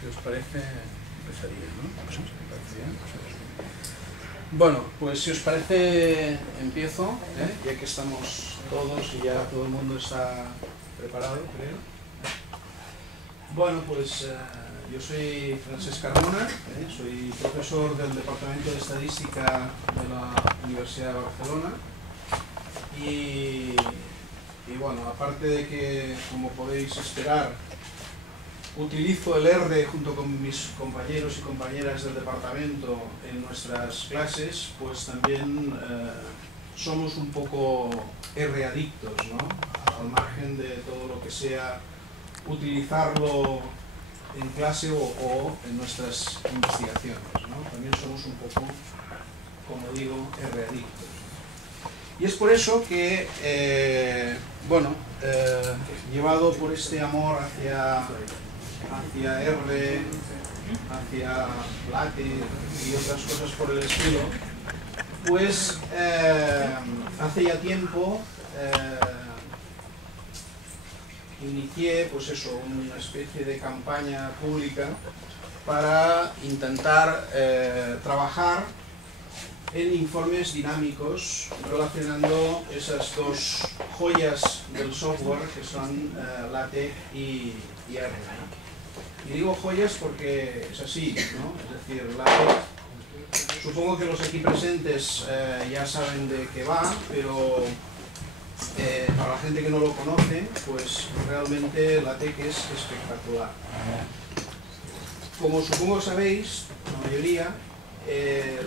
Si os parece, empezaría, ¿no? ¿Os parece bien? Bueno, pues si os parece, empiezo, ya que estamos todos y ya todo el mundo está preparado, creo. Bueno, pues yo soy Francesc Carmona, soy profesor del Departamento de Estadística de la Universidad de Barcelona y bueno, aparte de que, como podéis esperar, utilizo el R junto con mis compañeros y compañeras del departamento en nuestras clases, pues también somos un poco R adictos, ¿no? Al margen de todo lo que sea utilizarlo en clase o en nuestras investigaciones, ¿no? También somos un poco, como digo, R adictos. Y es por eso que, llevado por este amor hacia R, hacia LaTeX y otras cosas por el estilo, pues hace ya tiempo inicié pues eso, una especie de campaña pública para intentar trabajar en informes dinámicos relacionando esas dos joyas del software que son LaTeX y R. Y digo joyas porque es así, ¿no? Es decir, LaTeX, supongo que los aquí presentes ya saben de qué va, pero para la gente que no lo conoce, pues realmente LaTeX es espectacular. Como supongo sabéis, la mayoría,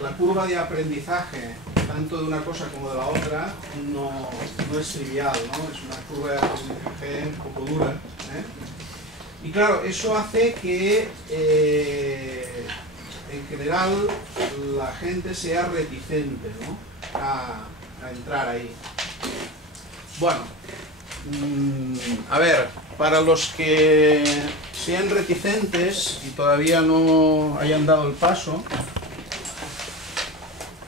la curva de aprendizaje, tanto de una cosa como de la otra, no es trivial, ¿no? Es una curva de aprendizaje un poco dura, Y claro, eso hace que en general la gente sea reticente, ¿no? a entrar ahí. Bueno, a ver, para los que sean reticentes y todavía no hayan dado el paso,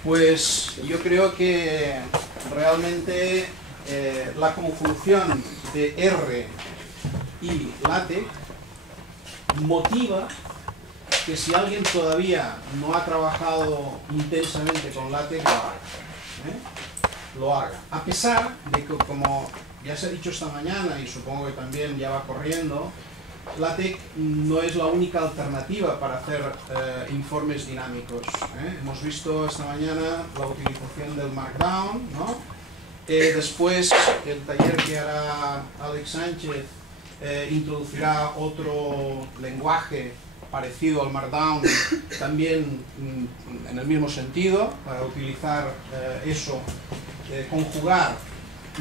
pues yo creo que realmente la conjunción de R y LaTeX motiva que si alguien todavía no ha trabajado intensamente con LaTeX, lo haga. A pesar de que, como ya se ha dicho esta mañana y supongo que también ya va corriendo, LaTeX no es la única alternativa para hacer informes dinámicos. Hemos visto esta mañana la utilización del Markdown, ¿no? Después el taller que hará Alex Sánchez introducirá otro lenguaje parecido al Markdown, también en el mismo sentido, para utilizar eso, conjugar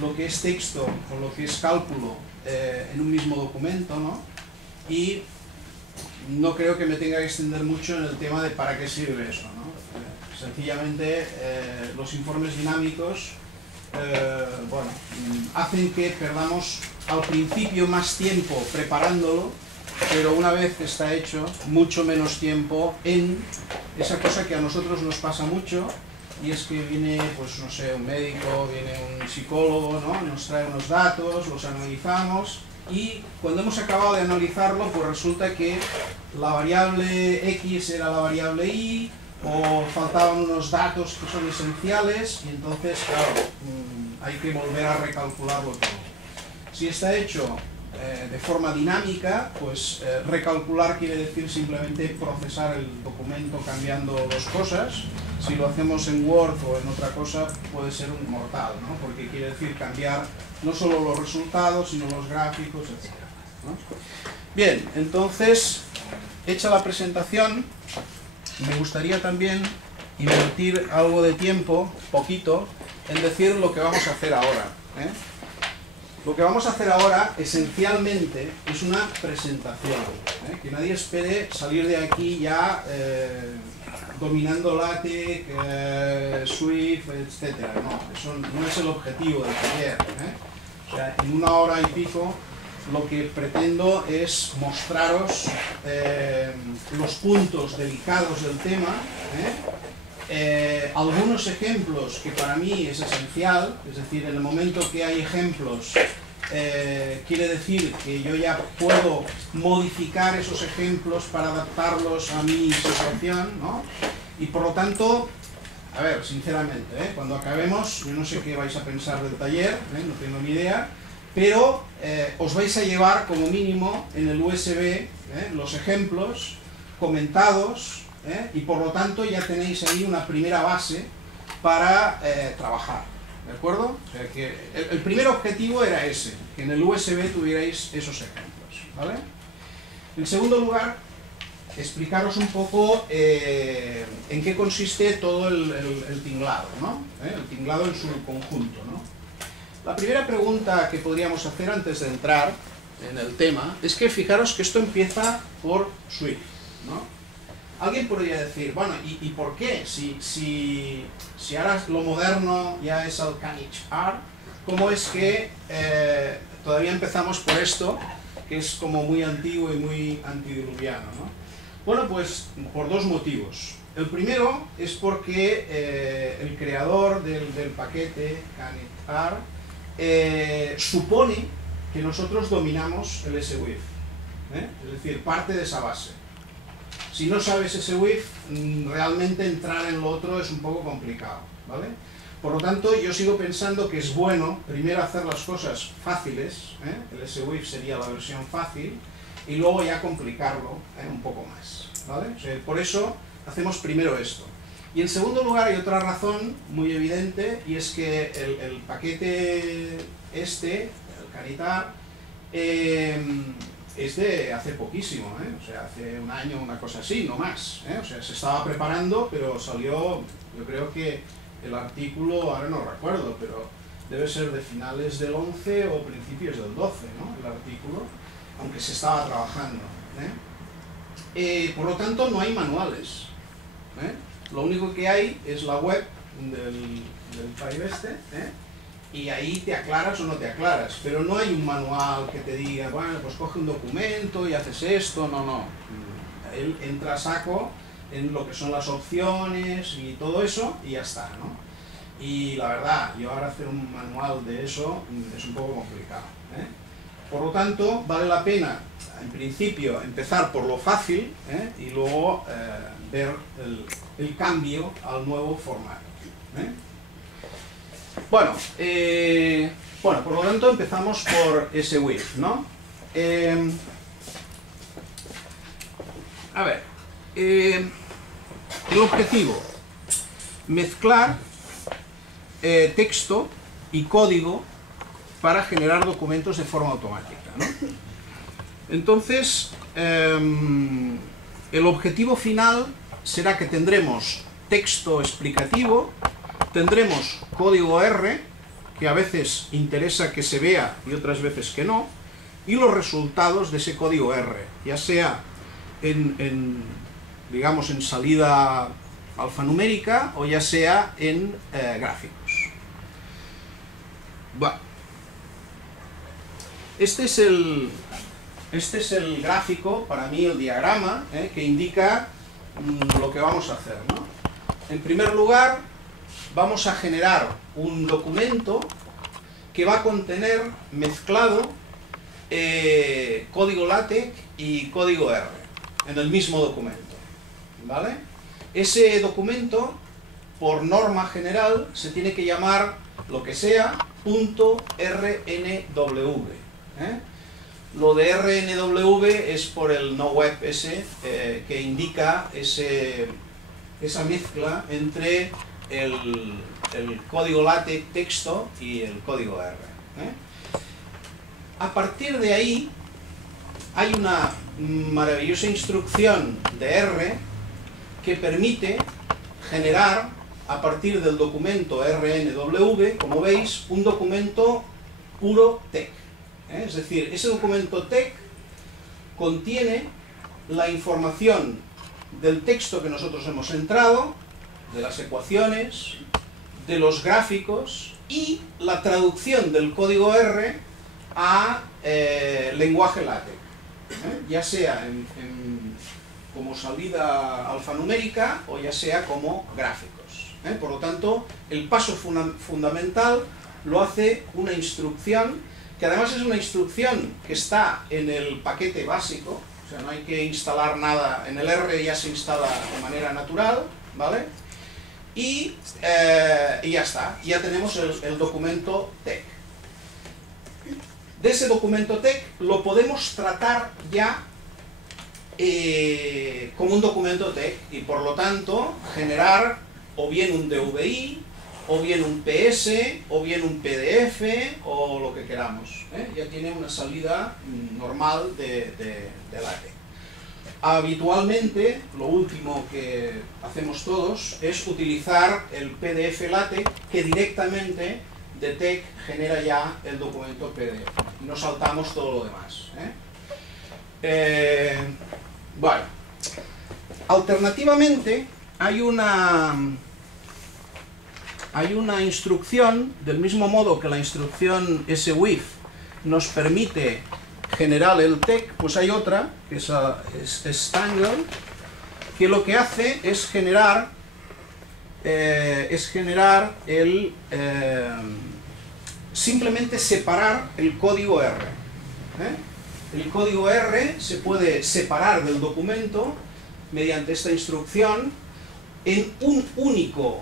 lo que es texto con lo que es cálculo en un mismo documento, ¿no? Y no creo que me tenga que extender mucho en el tema de para qué sirve eso, ¿no? Sencillamente los informes dinámicos hacen que perdamos al principio más tiempo preparándolo, pero una vez que está hecho, mucho menos tiempo en esa cosa que a nosotros nos pasa mucho, y es que viene, pues no sé, un médico, viene un psicólogo, ¿no? Nos trae unos datos, los analizamos, y cuando hemos acabado de analizarlo, pues resulta que la variable X era la variable Y, o faltaban unos datos que son esenciales, y entonces, claro, hay que volver a recalcularlo todo. Si está hecho de forma dinámica, pues recalcular quiere decir simplemente procesar el documento cambiando dos cosas. Si lo hacemos en Word o en otra cosa, puede ser un mortal, ¿no? Porque quiere decir cambiar no solo los resultados, sino los gráficos, etc., ¿no? Bien, entonces, hecha la presentación, me gustaría también invertir algo de tiempo, poquito, en decir lo que vamos a hacer ahora, Lo que vamos a hacer ahora, esencialmente, es una presentación. Que nadie espere salir de aquí ya dominando LaTeX, Swift, etc. No, eso no es el objetivo del taller. O sea, en una hora y pico, lo que pretendo es mostraros los puntos delicados del tema, algunos ejemplos que para mí es esencial, es decir, en el momento que hay ejemplos quiere decir que yo ya puedo modificar esos ejemplos para adaptarlos a mi situación, ¿no? Y por lo tanto, a ver, sinceramente, cuando acabemos, yo no sé qué vais a pensar del taller, no tengo ni idea, pero os vais a llevar como mínimo en el USB los ejemplos comentados, y por lo tanto ya tenéis ahí una primera base para trabajar, ¿de acuerdo? O sea que el primer objetivo era ese, que en el USB tuvierais esos ejemplos, ¿vale? En segundo lugar, explicaros un poco en qué consiste todo el tinglado, ¿no? El tinglado en su conjunto, ¿no? La primera pregunta que podríamos hacer antes de entrar en el tema es que fijaros que esto empieza por Swift, ¿no? Alguien podría decir, bueno, ¿y por qué? Si ahora lo moderno ya es el CanichR, ¿cómo es que todavía empezamos por esto, que es como muy antiguo y muy antidiluviano, ¿no? Bueno, pues por dos motivos. El primero es porque el creador del paquete CanichR supone que nosotros dominamos el SWIFT, es decir, parte de esa base. Si no sabes SWIFT, realmente entrar en lo otro es un poco complicado, ¿vale? Por lo tanto, yo sigo pensando que es bueno primero hacer las cosas fáciles, el SWIFT sería la versión fácil, y luego ya complicarlo un poco más, ¿vale? O sea, por eso hacemos primero esto. Y en segundo lugar hay otra razón muy evidente, y es que el paquete el Canitar, es de hace poquísimo, o sea, hace un año, una cosa así, no más, o sea, se estaba preparando, pero salió, yo creo que el artículo, ahora no recuerdo, pero debe ser de finales del 11 o principios del 12, ¿no? El artículo, aunque se estaba trabajando, por lo tanto no hay manuales, lo único que hay es la web del Five y ahí te aclaras o no te aclaras, pero no hay un manual que te diga, bueno, pues coge un documento y haces esto, no. Él entra a saco en lo que son las opciones y todo eso y ya está, ¿no? Y la verdad, yo ahora hacer un manual de eso es un poco complicado, Por lo tanto, vale la pena, en principio, empezar por lo fácil, y luego ver el cambio al nuevo formato, Bueno, por lo tanto empezamos por SWIFT, ¿no? A ver, el objetivo, mezclar texto y código para generar documentos de forma automática, ¿no? Entonces, el objetivo final será que tendremos texto explicativo, tendremos código R, que a veces interesa que se vea y otras veces que no, y los resultados de ese código R, ya sea digamos, en salida alfanumérica o ya sea en gráficos. Bueno, este es el gráfico, para mí el diagrama, que indica lo que vamos a hacer, ¿no? En primer lugar, vamos a generar un documento que va a contener mezclado código LaTeX y código R en el mismo documento, ¿vale? Ese documento, por norma general, se tiene que llamar lo que sea .rnw, Lo de RNW es por el no-web ese que indica esa mezcla entre el código LaTeX texto y el código R. A partir de ahí hay una maravillosa instrucción de R que permite generar a partir del documento RNW, como veis, un documento puro TeX. Es decir, ese documento TeX contiene la información del texto que nosotros hemos entrado, de las ecuaciones, de los gráficos y la traducción del código R a lenguaje LaTeX, ya sea como salida alfanumérica o ya sea como gráficos. Por lo tanto, el paso fundamental lo hace una instrucción que además es una instrucción que está en el paquete básico, o sea, no hay que instalar nada, en el R ya se instala de manera natural, ¿vale? Y ya está, ya tenemos el documento TEC. De ese documento TEC lo podemos tratar ya como un documento TEC y por lo tanto generar o bien un DVI, o bien un PS, o bien un PDF, o lo que queramos, ¿eh? Ya tiene una salida normal de LaTeX. Habitualmente, lo último que hacemos todos es utilizar el PDF LaTeX que directamente de TEC genera ya el documento PDF. Y nos saltamos todo lo demás, ¿eh? Bueno, alternativamente hay una instrucción, del mismo modo que la instrucción swif nos permite generar el TEC, pues hay otra, que es Stangle, que lo que hace es generar simplemente separar el código R, ¿eh? El código R se puede separar del documento mediante esta instrucción en un único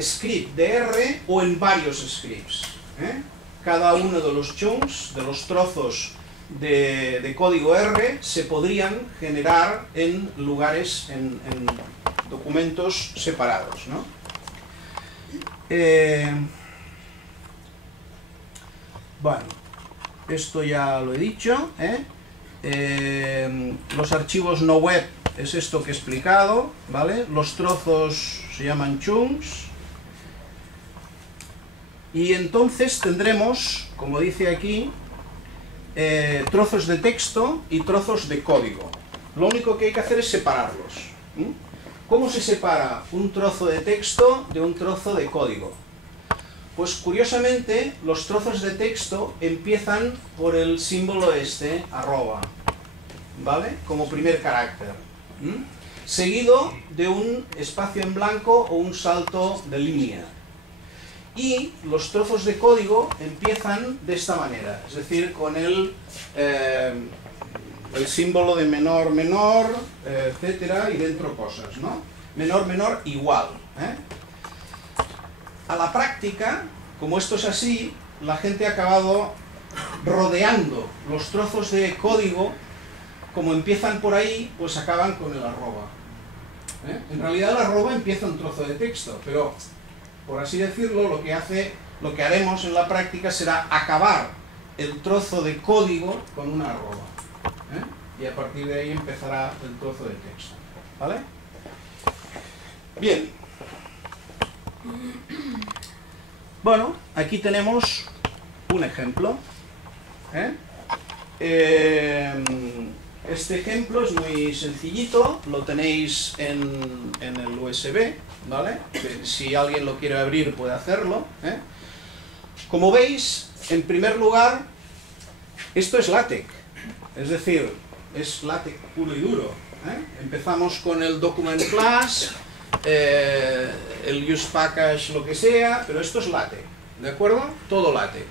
script de R o en varios scripts, ¿eh? Cada uno de los chunks, de los trozos de código R, se podrían generar en lugares, en documentos separados, ¿no? Bueno, esto ya lo he dicho, ¿eh? Los archivos no web es esto que he explicado, ¿vale? Los trozos se llaman chunks. Y entonces tendremos, como dice aquí, trozos de texto y trozos de código. Lo único que hay que hacer es separarlos. ¿Cómo se separa un trozo de texto de un trozo de código? Pues curiosamente los trozos de texto empiezan por el símbolo este, arroba, ¿vale? Como primer carácter. Seguido de un espacio en blanco o un salto de línea. Y los trozos de código empiezan de esta manera, es decir, con el símbolo de menor, menor, etcétera, y dentro cosas, ¿no? Menor, menor, igual, ¿eh? A la práctica, como esto es así, la gente ha acabado rodeando los trozos de código, como empiezan por ahí, pues acaban con el arroba, ¿eh? En realidad el arroba empieza un trozo de texto, pero por así decirlo, lo que haremos en la práctica será acabar el trozo de código con una arroba, ¿eh? Y a partir de ahí empezará el trozo de texto, ¿vale? Bien. Bueno, aquí tenemos un ejemplo, ¿eh? Este ejemplo es muy sencillito, lo tenéis en el USB, ¿vale? Si alguien lo quiere abrir puede hacerlo, ¿eh? Como veis, en primer lugar, esto es LaTeX, es decir, es LaTeX puro y duro, ¿eh? Empezamos con el document class, el use package, lo que sea, pero esto es LaTeX, ¿de acuerdo? Todo LaTeX.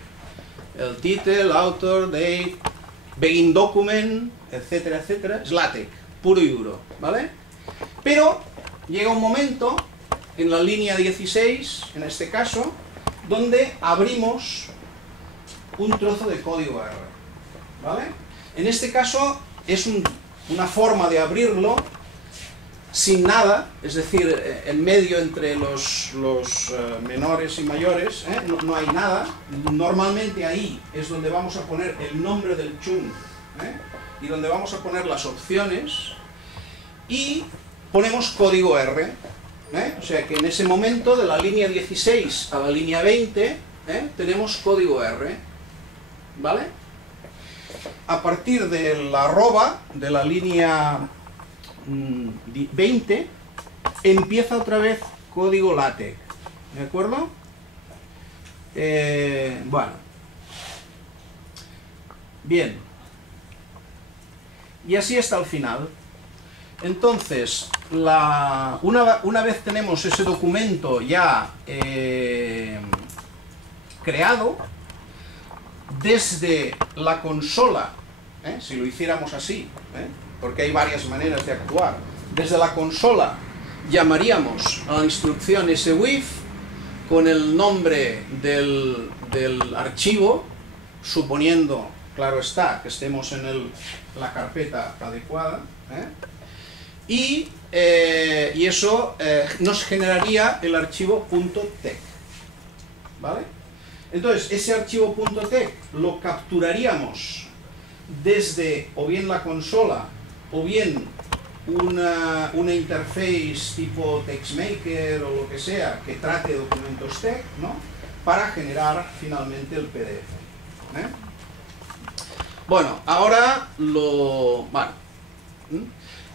El title, author, date, begin document, etcétera, etcétera, es LaTeX, puro y duro, ¿vale? Pero llega un momento, en la línea 16, en este caso, donde abrimos un trozo de código R, ¿vale? En este caso es una forma de abrirlo sin nada, es decir, en medio entre los menores y mayores, ¿eh? No hay nada. Normalmente ahí es donde vamos a poner el nombre del chunk, ¿eh? Y donde vamos a poner las opciones y ponemos código R, ¿eh? O sea que en ese momento de la línea 16 a la línea 20, ¿eh? Tenemos código R, ¿vale? A partir de la arroba de la línea 20 empieza otra vez código LaTeX, ¿de acuerdo? Bueno, bien, y así hasta el final. Entonces, una vez tenemos ese documento ya creado, desde la consola, si lo hiciéramos así, porque hay varias maneras de actuar, desde la consola llamaríamos a la instrucción swif con el nombre del archivo, suponiendo, claro está, que estemos en la carpeta adecuada, y eso nos generaría el archivo .tec, ¿vale? Entonces, ese archivo .tec lo capturaríamos desde o bien la consola o bien una interface tipo TextMaker o lo que sea que trate documentos TeX, ¿no?, para generar finalmente el PDF. Bueno, ahora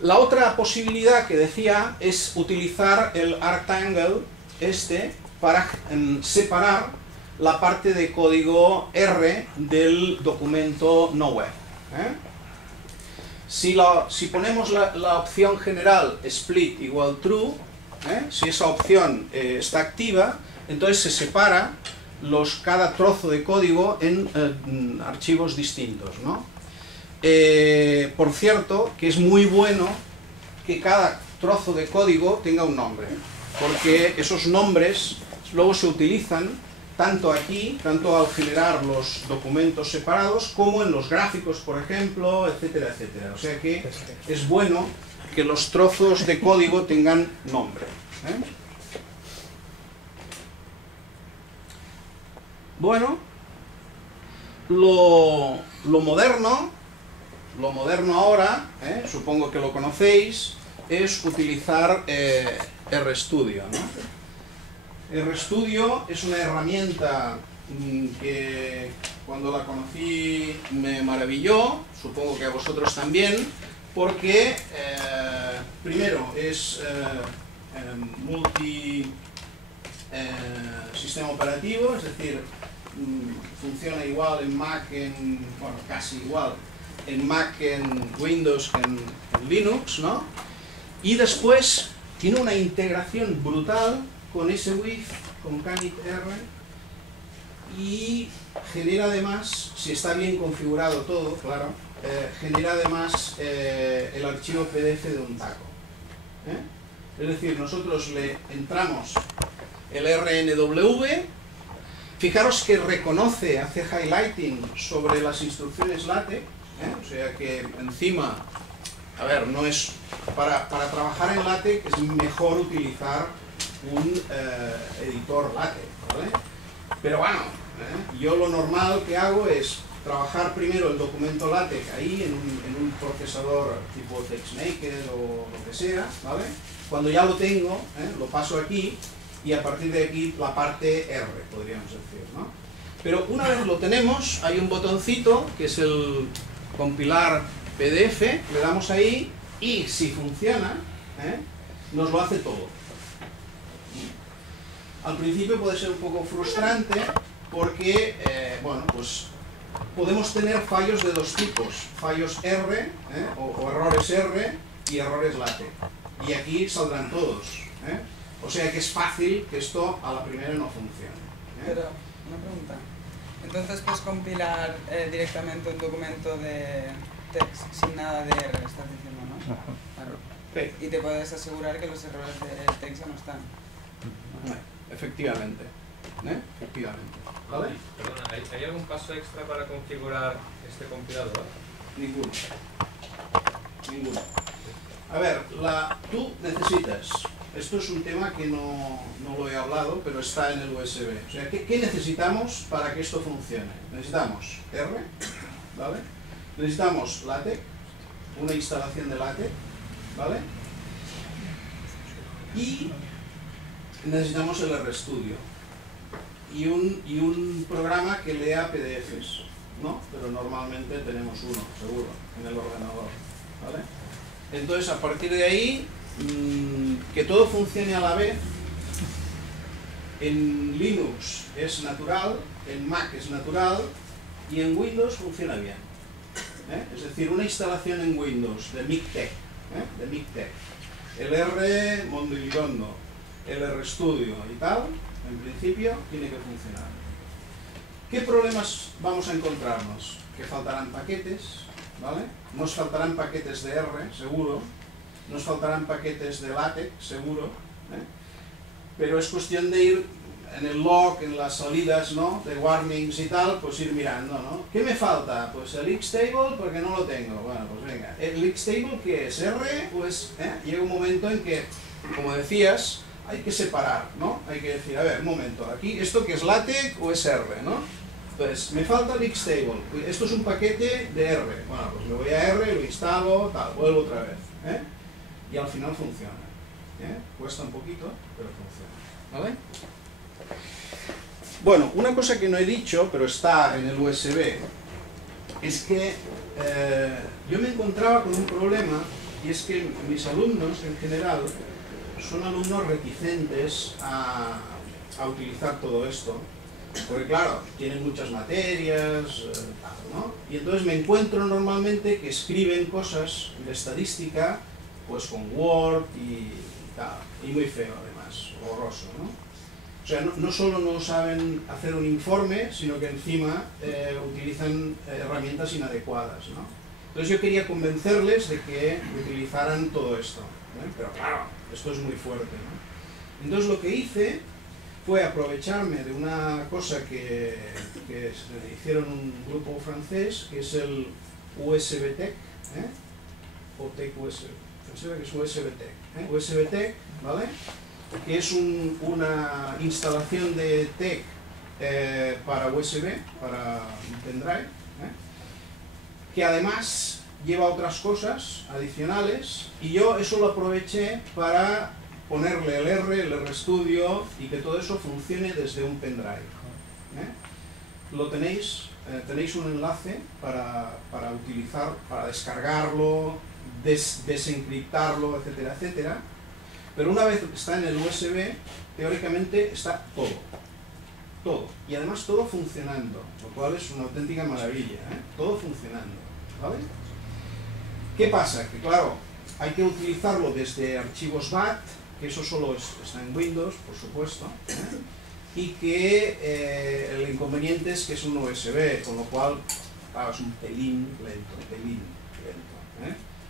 la otra posibilidad que decía es utilizar el Arctangle para separar la parte de código R del documento no web. Si ponemos la opción general split igual true, si esa opción está activa, entonces se separa cada trozo de código en archivos distintos, ¿no? Por cierto, que es muy bueno que cada trozo de código tenga un nombre, porque esos nombres luego se utilizan tanto aquí, tanto al generar los documentos separados, como en los gráficos, por ejemplo, etcétera, etcétera. O sea que es bueno que los trozos de código tengan nombre. Bueno, lo moderno ahora, supongo que lo conocéis, es utilizar RStudio, ¿no? RStudio es una herramienta que cuando la conocí me maravilló, supongo que a vosotros también, porque primero es sistema operativo, es decir, funciona igual en Mac, bueno, casi igual en Mac, en Windows, en Linux, ¿no? Y después tiene una integración brutal con swif, con Canit R, y genera además, si está bien configurado todo, claro, genera además el archivo PDF de un taco. Es decir, nosotros le entramos el RNW, fijaros que reconoce, hace highlighting sobre las instrucciones LaTeX, o sea que encima, a ver, no es para trabajar en LaTeX es mejor utilizar un editor LaTeX, ¿vale? Pero bueno, yo lo normal que hago es trabajar primero el documento LaTeX ahí en un procesador tipo TextMaker o lo que sea, ¿vale? Cuando ya lo tengo, lo paso aquí y a partir de aquí la parte R, podríamos decir, ¿no? Pero una vez lo tenemos, hay un botoncito que es el compilar PDF, le damos ahí y si funciona, nos lo hace todo. Al principio puede ser un poco frustrante porque, bueno, pues podemos tener fallos de dos tipos, fallos R o errores R y errores LaTeX. Y aquí saldrán todos. O sea que es fácil que esto a la primera no funcione. Pero, una pregunta. Entonces puedes compilar directamente un documento de text sin nada de R, estás diciendo, ¿no? Claro. Sí. Y te puedes asegurar que los errores del text no están. Efectivamente. Efectivamente. ¿Vale? Perdona, ¿hay algún paso extra para configurar este compilador? Ninguno. Ninguno. A ver, tú necesitas, esto es un tema que no lo he hablado, pero está en el USB. O sea, ¿qué necesitamos para que esto funcione? Necesitamos R, ¿vale? Necesitamos LaTeX, una instalación de LaTeX, ¿vale? Y necesitamos el RStudio y un programa que lea PDFs, ¿no? Pero normalmente tenemos uno, seguro, en el ordenador, ¿vale? Entonces, a partir de ahí, que todo funcione a la vez, en Linux es natural, en Mac es natural y en Windows funciona bien. Es decir, una instalación en Windows de MikTeX, el R Mondolirondo, el RStudio y tal, en principio tiene que funcionar. ¿Qué problemas vamos a encontrarnos? Que faltarán paquetes, ¿vale? Nos faltarán paquetes de R, seguro. Nos faltarán paquetes de LaTeX, seguro. Pero es cuestión de ir en el log, en las salidas, ¿no?, de warnings y tal, pues ir mirando, ¿no? ¿Qué me falta? Pues el Xtable, porque no lo tengo. Bueno, pues venga. ¿El Xtable qué es? ¿R? Pues llega un momento en que, como decías, hay que separar, ¿no? Hay que decir, a ver, un momento, aquí, ¿esto qué es LaTeX o es R, ¿no? Entonces, me falta el Xtable. Esto es un paquete de R. Bueno, pues me voy a R, lo instalo, tal, vuelvo otra vez, y al final funciona. Cuesta un poquito, pero funciona, ¿vale? Bueno, una cosa que no he dicho, pero está en el USB, es que yo me encontraba con un problema, y es que mis alumnos, en general, son alumnos reticentes a utilizar todo esto, porque claro, tienen muchas materias, ¿no? Y entonces me encuentro normalmente que escriben cosas de estadística, pues con Word y tal, y muy feo además, horroroso, ¿no? O sea, no solo no saben hacer un informe, sino que encima utilizan herramientas inadecuadas, ¿no? Entonces yo quería convencerles de que utilizaran todo esto, ¿eh? Pero claro, esto es muy fuerte, ¿no? Entonces lo que hice fue aprovecharme de una cosa que hicieron un grupo francés, que es el USB-TEC, o TEC USB, pensaba que es USB-TEC, USB-TEC, ¿vale?, que es una instalación de TEC para USB, para un pendrive, que además lleva otras cosas adicionales, y yo eso lo aproveché para ponerle el RStudio y que todo eso funcione desde un pendrive. Lo tenéis un enlace para utilizar, para descargarlo, desencriptarlo, etcétera, etcétera. Pero una vez que está en el USB, teóricamente está todo, y además todo funcionando, lo cual es una auténtica maravilla, todo funcionando, ¿vale? ¿Qué pasa? Que claro, hay que utilizarlo desde archivos BAT, que eso solo está en Windows, por supuesto, y que el inconveniente es que es un USB, con lo cual, claro, es un pelín lento,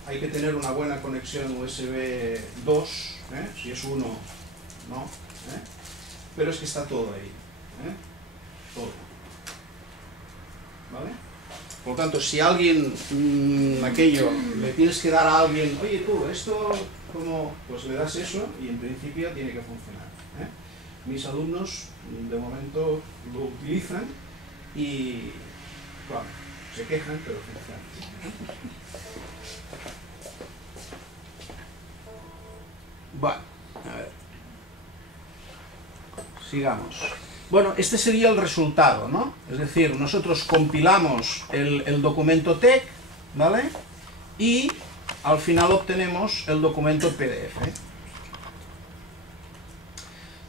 Hay que tener una buena conexión USB 2, si es uno, no, pero es que está todo ahí, todo, ¿vale? Por lo tanto, si alguien, aquello, le tienes que dar a alguien, oye tú, esto, ¿cómo? Pues le das eso y en principio tiene que funcionar, Mis alumnos, de momento, lo utilizan y, bueno, se quejan, pero funciona. Bueno, a ver. Sigamos. Bueno, este sería el resultado, ¿no? Es decir, nosotros compilamos el documento TEC, ¿vale? Y al final obtenemos el documento PDF.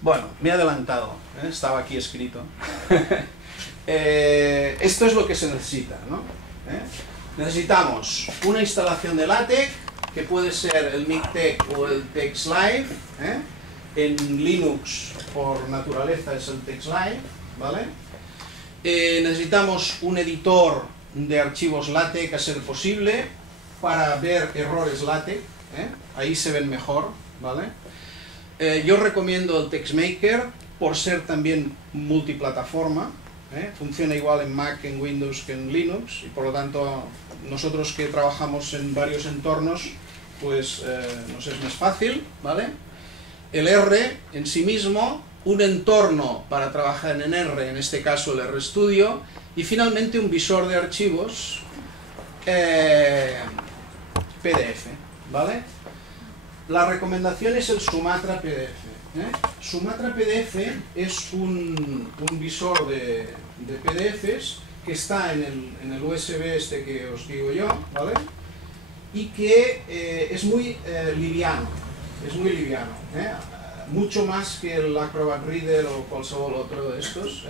Bueno, me he adelantado, estaba aquí escrito. Esto es lo que se necesita, ¿no? Necesitamos una instalación de LaTeX, que puede ser el MikTeX o el TextLive, En Linux, por naturaleza, es el TextLive, ¿vale? Necesitamos un editor de archivos LaTeX, a ser posible, para ver errores LaTeX, ahí se ven mejor, ¿vale? Yo recomiendo el TextMaker, por ser también multiplataforma, funciona igual en Mac, en Windows que en Linux, y por lo tanto, nosotros que trabajamos en varios entornos, pues nos es más fácil, ¿vale? El R en sí mismo, un entorno para trabajar en R, en este caso el RStudio, y finalmente un visor de archivos PDF, ¿vale? La recomendación es el Sumatra PDF. Sumatra PDF es un visor de PDFs que está en el USB este que os digo yo, ¿vale? Y que es muy liviano, mucho más que el Acrobat Reader o cualquier otro de estos.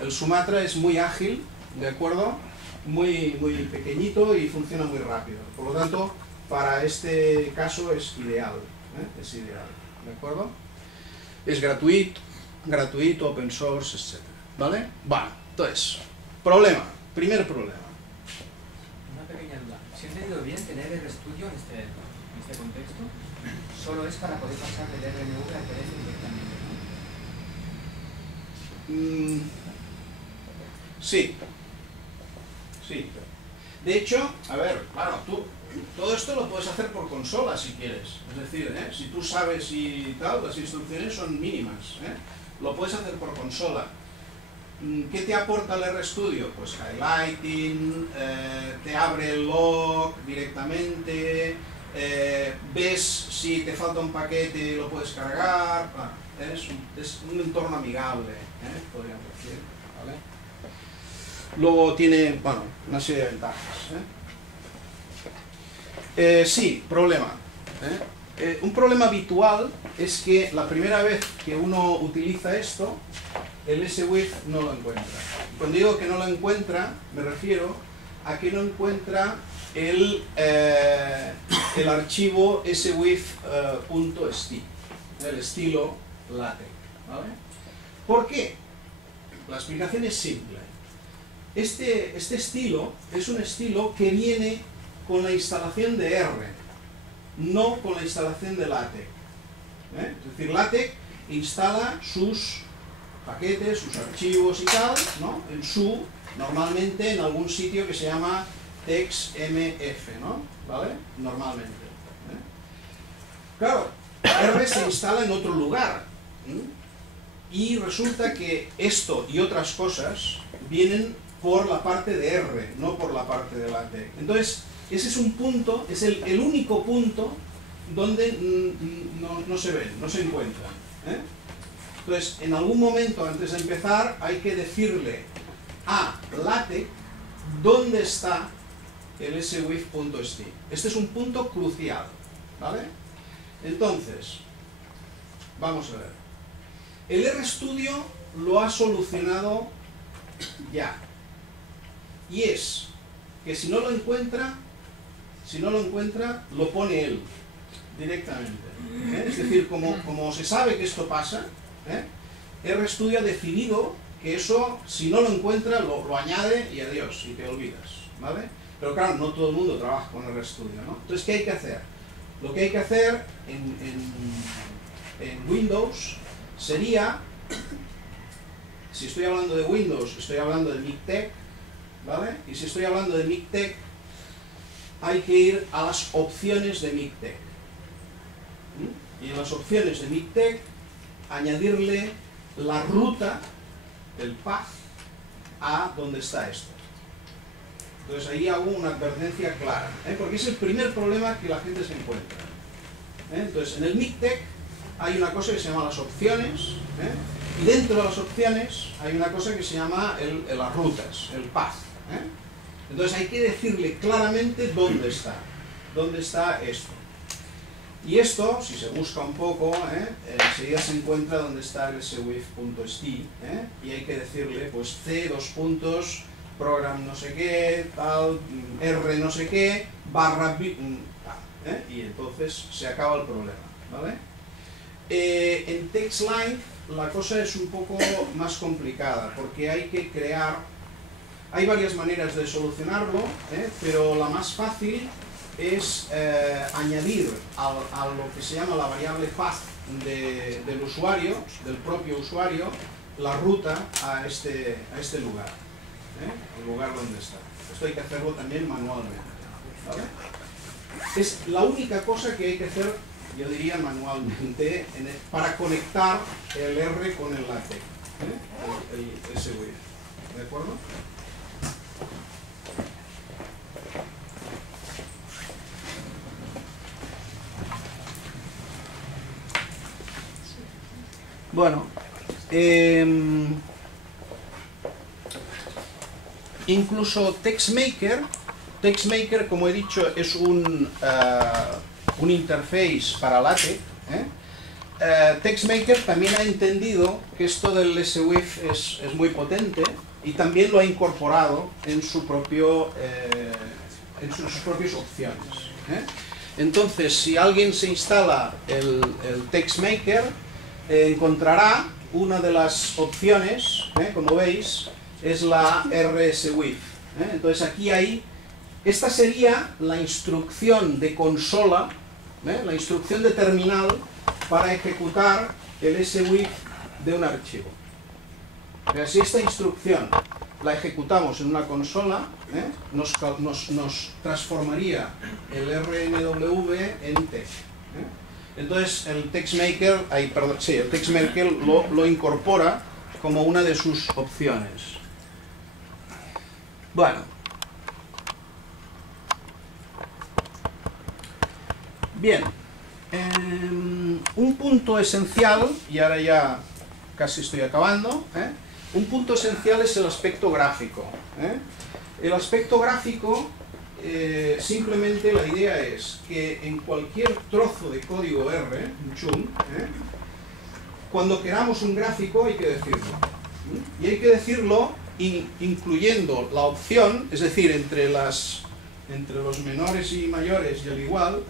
El Sumatra es muy ágil, ¿de acuerdo? Muy pequeñito y funciona muy rápido. Por lo tanto, para este caso es ideal, ¿de acuerdo? Es gratuito, open source, etc. ¿Vale? Bueno, entonces, primer problema. Una pequeña duda. Si he entendido bien, tener el RStudio en este contexto solo es para poder pasar del RNV al PDF directamente, ¿no? Sí. Sí. De hecho, a ver, claro, todo esto lo puedes hacer por consola si quieres. Es decir, si tú sabes y tal, las instrucciones son mínimas. Lo puedes hacer por consola. ¿Qué te aporta el RStudio? Pues highlighting, te abre el log directamente, ves si te falta un paquete y lo puedes cargar. Bueno, es un entorno amigable, podríamos decir, ¿vale? Luego tiene, bueno, una serie de ventajas. Sí, problema. Un problema habitual es que la primera vez que uno utiliza esto, el SWIF no lo encuentra. Cuando digo que no lo encuentra, me refiero a que no encuentra el archivo swif.st, el estilo LaTeX, ¿vale? ¿Por qué? La explicación es simple. Este estilo es un estilo que viene con la instalación de R, no con la instalación de LaTeX. Es decir, LaTeX instala sus paquetes, sus archivos y tal, ¿no? Normalmente en algún sitio que se llama TextMF, ¿no? ¿Vale? Normalmente. Claro, R se instala en otro lugar. Y resulta que esto y otras cosas vienen por la parte de R, no por la parte de LaTeX. Entonces, ese es un punto, es el único punto donde no se ven, no se encuentran. Entonces, en algún momento antes de empezar hay que decirle a LaTeX dónde está el swif.st. Este es un punto crucial, ¿vale? Entonces, vamos a ver. El RStudio lo ha solucionado ya. Y es que si no lo encuentra, lo pone él directamente. Es decir, como se sabe que esto pasa, RStudio ha decidido que eso, si no lo encuentra, lo añade y adiós, y te olvidas, ¿vale? Pero claro, no todo el mundo trabaja con RStudio, ¿no? Entonces, ¿qué hay que hacer? Lo que hay que hacer en Windows sería, si estoy hablando de Windows, estoy hablando de MikTeX, ¿vale? Y si estoy hablando de MikTeX, hay que ir a las opciones de MikTeX. Y en las opciones de MikTeX, añadirle la ruta, el path, a donde está esto. Entonces ahí hago una advertencia clara, porque es el primer problema que la gente se encuentra. Entonces en el MikTeX hay una cosa que se llama las opciones, y dentro de las opciones hay una cosa que se llama las rutas, el path. Entonces hay que decirle claramente dónde está esto. Y esto, si se busca un poco, enseguida se encuentra donde está el swif.st, y hay que decirle, pues, C, program no sé qué, tal, R no sé qué, barra, y entonces se acaba el problema, ¿vale? En TextLive la cosa es un poco más complicada, porque hay que hay varias maneras de solucionarlo, pero la más fácil es añadir a lo que se llama la variable path del usuario, del propio usuario, la ruta a este lugar, el lugar donde está. Esto hay que hacerlo también manualmente, ¿vale? Es la única cosa que hay que hacer, yo diría manualmente, para conectar el R con el LaTeX, el SWIF, ¿de acuerdo? Bueno, incluso TextMaker, como he dicho, es un interface para LaTeX. TextMaker también ha entendido que esto del SWIF es muy potente y también lo ha incorporado en sus propias opciones. Entonces, si alguien se instala el TextMaker, encontrará una de las opciones como veis, es la rswif. Entonces aquí hay, esta sería la instrucción de consola, la instrucción de terminal para ejecutar el swif de un archivo. O sea, si esta instrucción la ejecutamos en una consola, nos transformaría el RNW en text. Entonces el TextMaker, el TextMaker lo incorpora como una de sus opciones. Bueno. Bien. Un punto esencial, y ahora ya casi estoy acabando, un punto esencial es el aspecto gráfico. El aspecto gráfico, simplemente la idea es que en cualquier trozo de código R, un chunk, cuando queramos un gráfico hay que decirlo. Y hay que decirlo incluyendo la opción, es decir, entre los menores y mayores y el igual,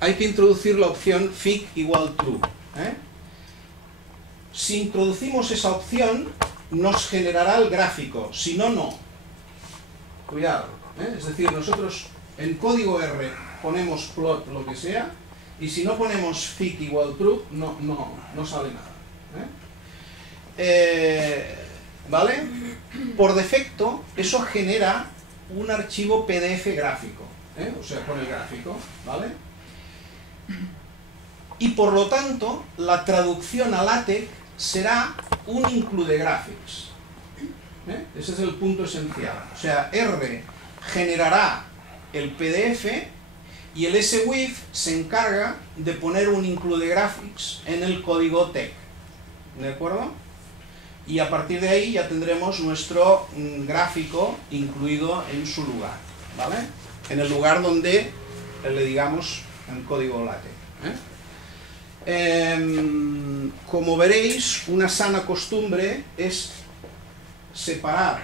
hay que introducir la opción fig igual true. Si introducimos esa opción, nos generará el gráfico, si no, no. Cuidado. Es decir, nosotros en código R ponemos plot lo que sea, y si no ponemos fig igual true, no sale nada. ¿Vale? Por defecto, eso genera un archivo PDF gráfico, o sea, con el gráfico, ¿vale? Y por lo tanto, la traducción a LaTeX será un include graphics. Ese es el punto esencial. O sea, R generará el PDF y el swif se encarga de poner un include graphics en el código TeX. ¿De acuerdo? Y a partir de ahí ya tendremos nuestro gráfico incluido en su lugar, ¿vale? En el lugar donde le digamos en código LaTeX. Como veréis, una sana costumbre es separar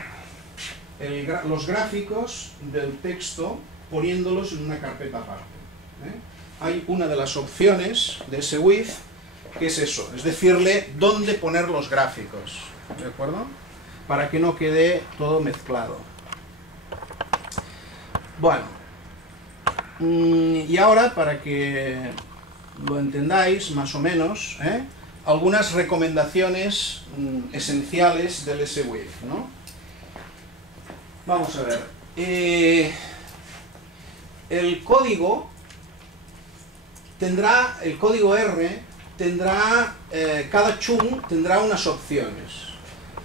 los gráficos del texto poniéndolos en una carpeta aparte. Hay una de las opciones de swif que es eso, es decirle dónde poner los gráficos, ¿de acuerdo? Para que no quede todo mezclado. Bueno, y ahora para que lo entendáis más o menos, algunas recomendaciones esenciales del swif, ¿no? Vamos a ver. El código R tendrá, cada chunk tendrá unas opciones.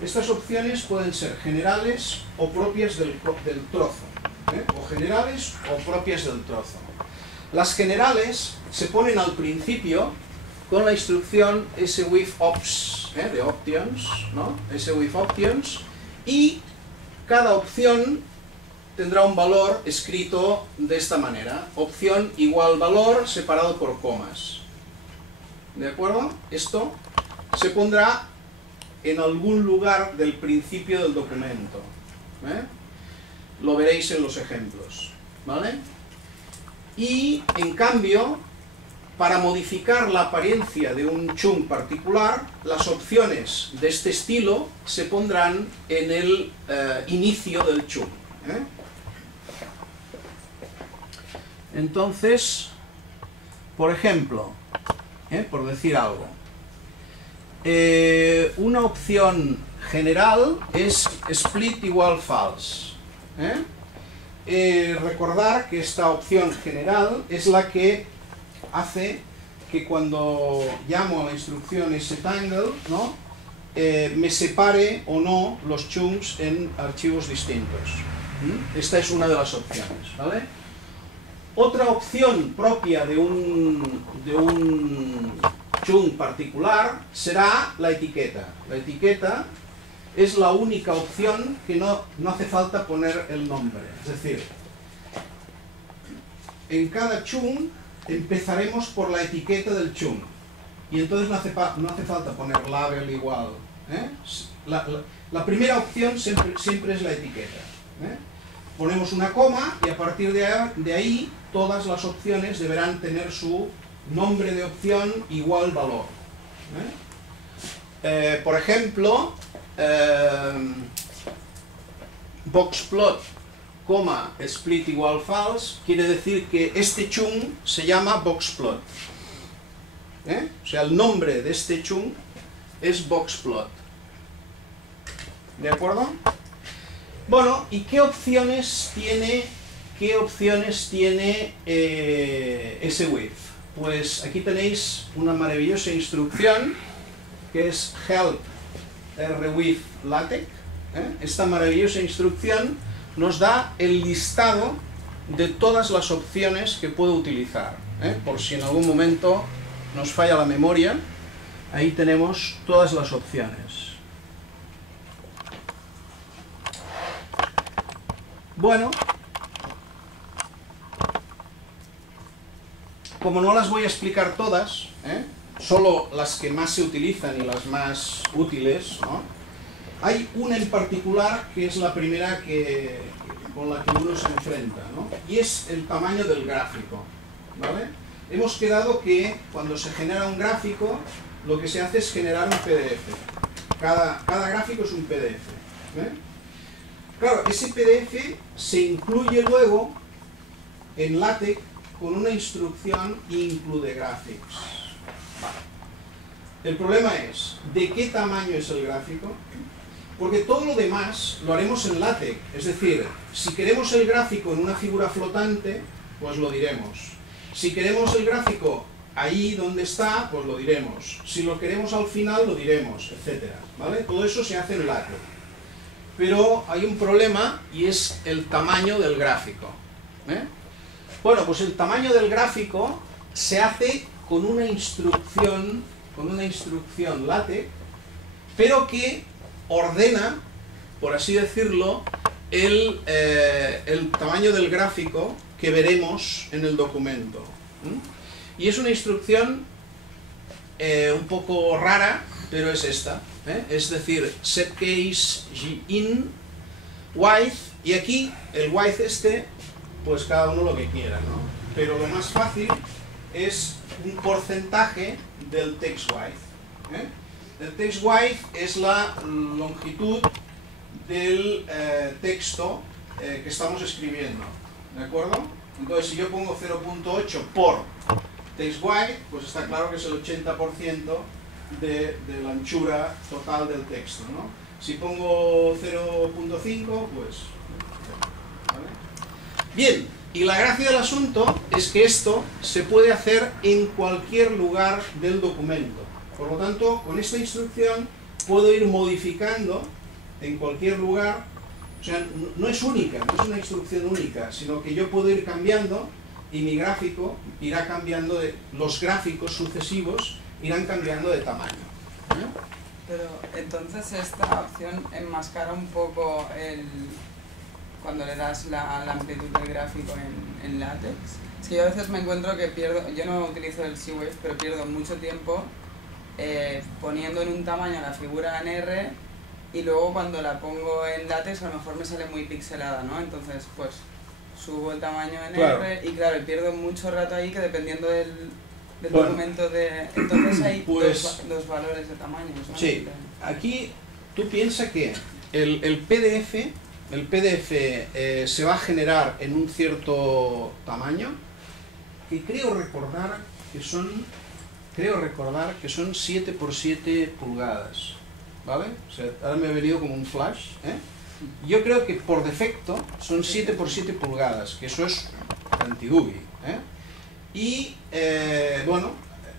Estas opciones pueden ser generales o propias del trozo, o generales o propias del trozo. Las generales se ponen al principio con la instrucción swif_ops, de options, ¿no? swif_options, y cada opción tendrá un valor escrito de esta manera: opción igual valor separado por comas. ¿De acuerdo? Esto se pondrá en algún lugar del principio del documento. Lo veréis en los ejemplos, ¿vale? Y en cambio, para modificar la apariencia de un chunk particular, las opciones de este estilo se pondrán en el inicio del chunk. Entonces, por ejemplo, por decir algo, una opción general es split igual false. Recordar que esta opción general es la que hace que cuando llamo a la instrucción setAngle, ¿no? Me separe o no los chunks en archivos distintos. Esta es una de las opciones, ¿vale? Otra opción propia de un chunk particular será la etiqueta. La etiqueta es la única opción que no hace falta poner el nombre. Es decir, en cada chunk empezaremos por la etiqueta del chunk. Y entonces no hace falta poner label igual. La primera opción siempre es la etiqueta. Ponemos una coma y a partir de ahí todas las opciones deberán tener su nombre de opción igual valor. Por ejemplo, boxplot, split igual false, quiere decir que este chung se llama boxplot. O sea, el nombre de este chung es boxplot. ¿De acuerdo? Bueno, ¿y qué opciones tiene swif? Pues aquí tenéis una maravillosa instrucción que es help rwif latex. Esta maravillosa instrucción nos da el listado de todas las opciones que puedo utilizar, por si en algún momento nos falla la memoria. Ahí tenemos todas las opciones. Bueno, como no las voy a explicar todas, solo las que más se utilizan y las más útiles, ¿no? Hay una en particular que es la primera con la que uno se enfrenta, ¿no? Y es el tamaño del gráfico, ¿vale? Hemos quedado que cuando se genera un gráfico, lo que se hace es generar un PDF. Cada gráfico es un PDF. Claro, ese PDF se incluye luego en LaTeX con una instrucción include graphics. Vale. El problema es, ¿de qué tamaño es el gráfico? Porque todo lo demás lo haremos en LaTeX. Es decir, si queremos el gráfico en una figura flotante, pues lo diremos. Si queremos el gráfico ahí donde está, pues lo diremos. Si lo queremos al final, lo diremos, etc. ¿Vale? Todo eso se hace en LaTeX. Pero hay un problema y es el tamaño del gráfico. Bueno, pues el tamaño del gráfico se hace con una instrucción LaTeX, pero que ordena, por así decirlo, el tamaño del gráfico que veremos en el documento. Y es una instrucción un poco rara, pero es esta. Es decir, setCase in width, y aquí el width pues cada uno lo que quiera, ¿no? Pero lo más fácil es un porcentaje del text width. El text width es la longitud del texto que estamos escribiendo, ¿de acuerdo? Entonces, si yo pongo 0.8 por text width, pues está claro que es el 80% de la anchura total del texto, ¿no? Si pongo 0.5, pues... ¿vale? Bien, y la gracia del asunto es que esto se puede hacer en cualquier lugar del documento. Por lo tanto, con esta instrucción puedo ir modificando en cualquier lugar. O sea, no es única, no es una instrucción única, sino que yo puedo ir cambiando y mi gráfico irá cambiando, los gráficos sucesivos irán cambiando de tamaño. Pero entonces esta opción enmascara un poco cuando le das la amplitud del gráfico en LaTeX. Es que yo a veces me encuentro que yo no utilizo el swif, pero pierdo mucho tiempo poniendo en un tamaño la figura en R, y luego cuando la pongo en LaTeX a lo mejor me sale muy pixelada, ¿no? Entonces pues subo el tamaño en R y claro, pierdo mucho rato ahí, que dependiendo del documento entonces hay pues, dos valores de tamaño, ¿no? Sí, aquí tú piensas que el PDF se va a generar en un cierto tamaño, que creo recordar que son 7 por 7 pulgadas, ¿vale? O sea, ahora me ha venido como un flash, Yo creo que por defecto son 7 por 7 pulgadas, que eso es anti-Doogie, Y, bueno,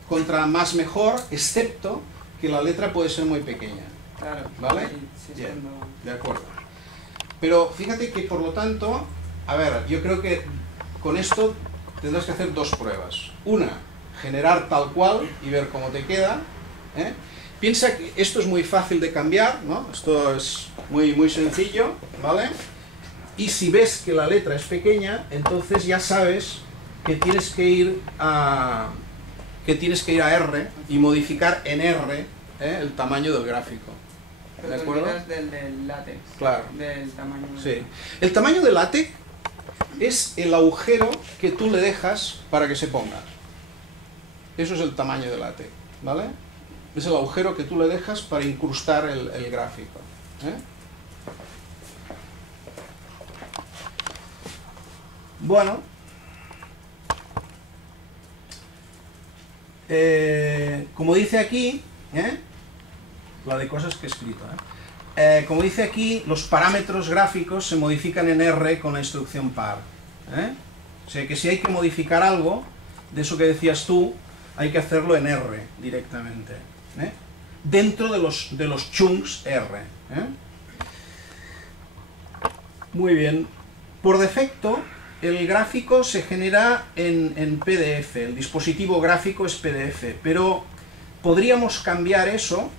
contra más mejor, excepto que la letra puede ser muy pequeña. Claro. ¿Vale? Sí, Bien, de acuerdo. Pero fíjate que, por lo tanto, a ver, yo creo que con esto tendrás que hacer dos pruebas. Una, generar tal cual y ver cómo te queda. Piensa que esto es muy fácil de cambiar, ¿no? Esto es muy, muy sencillo, ¿vale? Y si ves que la letra es pequeña, entonces ya sabes que tienes que ir a R y modificar en R el tamaño del gráfico. Pero ¿De acuerdo? del LaTeX. Claro. Del tamaño. Sí. El tamaño del LaTeX es el agujero que tú le dejas para que se ponga. Eso es el tamaño del LaTeX, ¿vale? Es el agujero que tú le dejas para incrustar el gráfico. Bueno, como dice aquí, la de cosas que he escrito, como dice aquí, los parámetros gráficos se modifican en R con la instrucción par. O sea que si hay que modificar algo, de eso que decías tú, hay que hacerlo en R directamente, dentro de los chunks R. Muy bien. Por defecto, el gráfico se genera en PDF, el dispositivo gráfico es PDF, pero podríamos cambiar eso,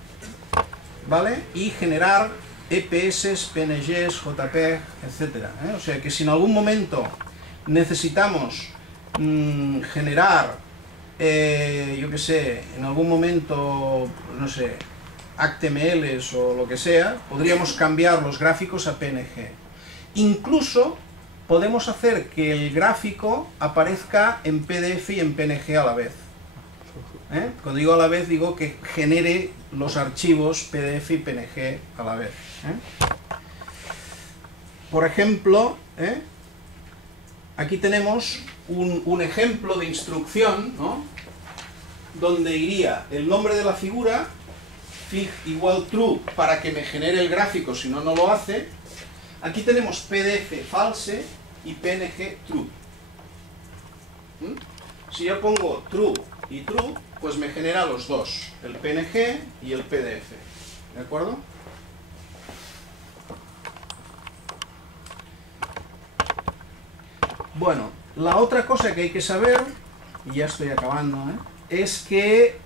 ¿vale? Y generar EPS, PNGs, JPEG, etc. O sea que si en algún momento necesitamos generar, yo qué sé, en algún momento, no sé, HTMLs o lo que sea, podríamos cambiar los gráficos a PNG. Incluso podemos hacer que el gráfico aparezca en PDF y en PNG a la vez. Cuando digo a la vez, digo que genere los archivos PDF y PNG a la vez. Por ejemplo, aquí tenemos un ejemplo de instrucción, ¿no? Donde iría el nombre de la figura, fig igual true, para que me genere el gráfico, si no, no lo hace. Aquí tenemos PDF false y PNG true. Si yo pongo true y true, pues me genera los dos, el PNG y el PDF. ¿De acuerdo? Bueno, la otra cosa que hay que saber, y ya estoy acabando, es que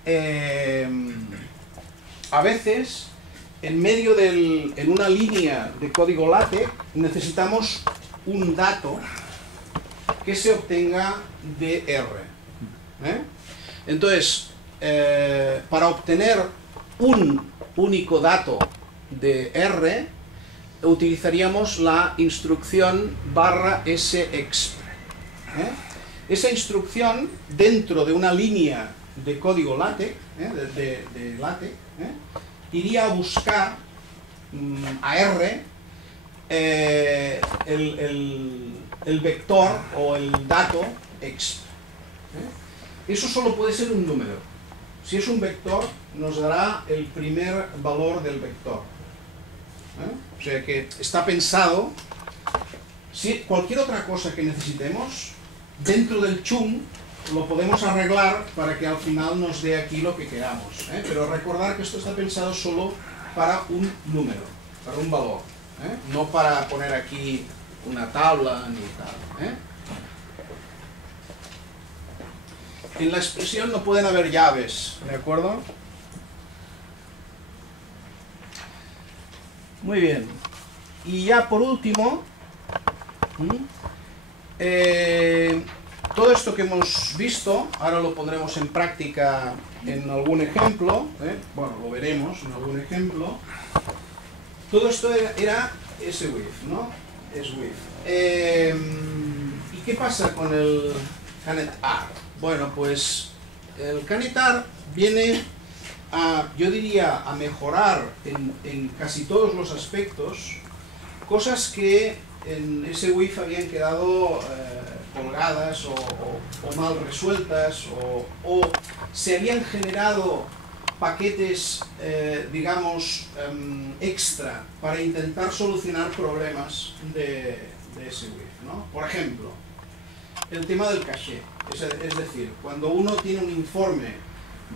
a veces en medio en una línea de código LaTeX necesitamos un dato que se obtenga de R. Entonces, para obtener un único dato de R, utilizaríamos la instrucción /sexp. Esa instrucción, dentro de una línea de código LaTeX, de LaTeX, iría a buscar a R el vector o el dato exp. Eso solo puede ser un número. Si es un vector, nos dará el primer valor del vector. O sea que está pensado, si cualquier otra cosa que necesitemos, dentro del chung lo podemos arreglar para que al final nos dé aquí lo que queramos. Pero recordar que esto está pensado solo para un número, para un valor, no para poner aquí una tabla ni tal. En la expresión no pueden haber llaves, ¿de acuerdo? Muy bien. Y ya por último, todo esto que hemos visto, ahora lo pondremos en práctica en algún ejemplo, bueno, lo veremos en algún ejemplo. Todo esto era SWIFT, ¿no? SWIFT. ¿Y qué pasa con el CanetR? Bueno, pues el CanetR viene a, yo diría, a mejorar en casi todos los aspectos cosas que en SWIFT habían quedado colgadas o mal resueltas o se habían generado paquetes, digamos, extra para intentar solucionar problemas de SWIFT, ¿no? Por ejemplo, el tema del caché, es decir, cuando uno tiene un informe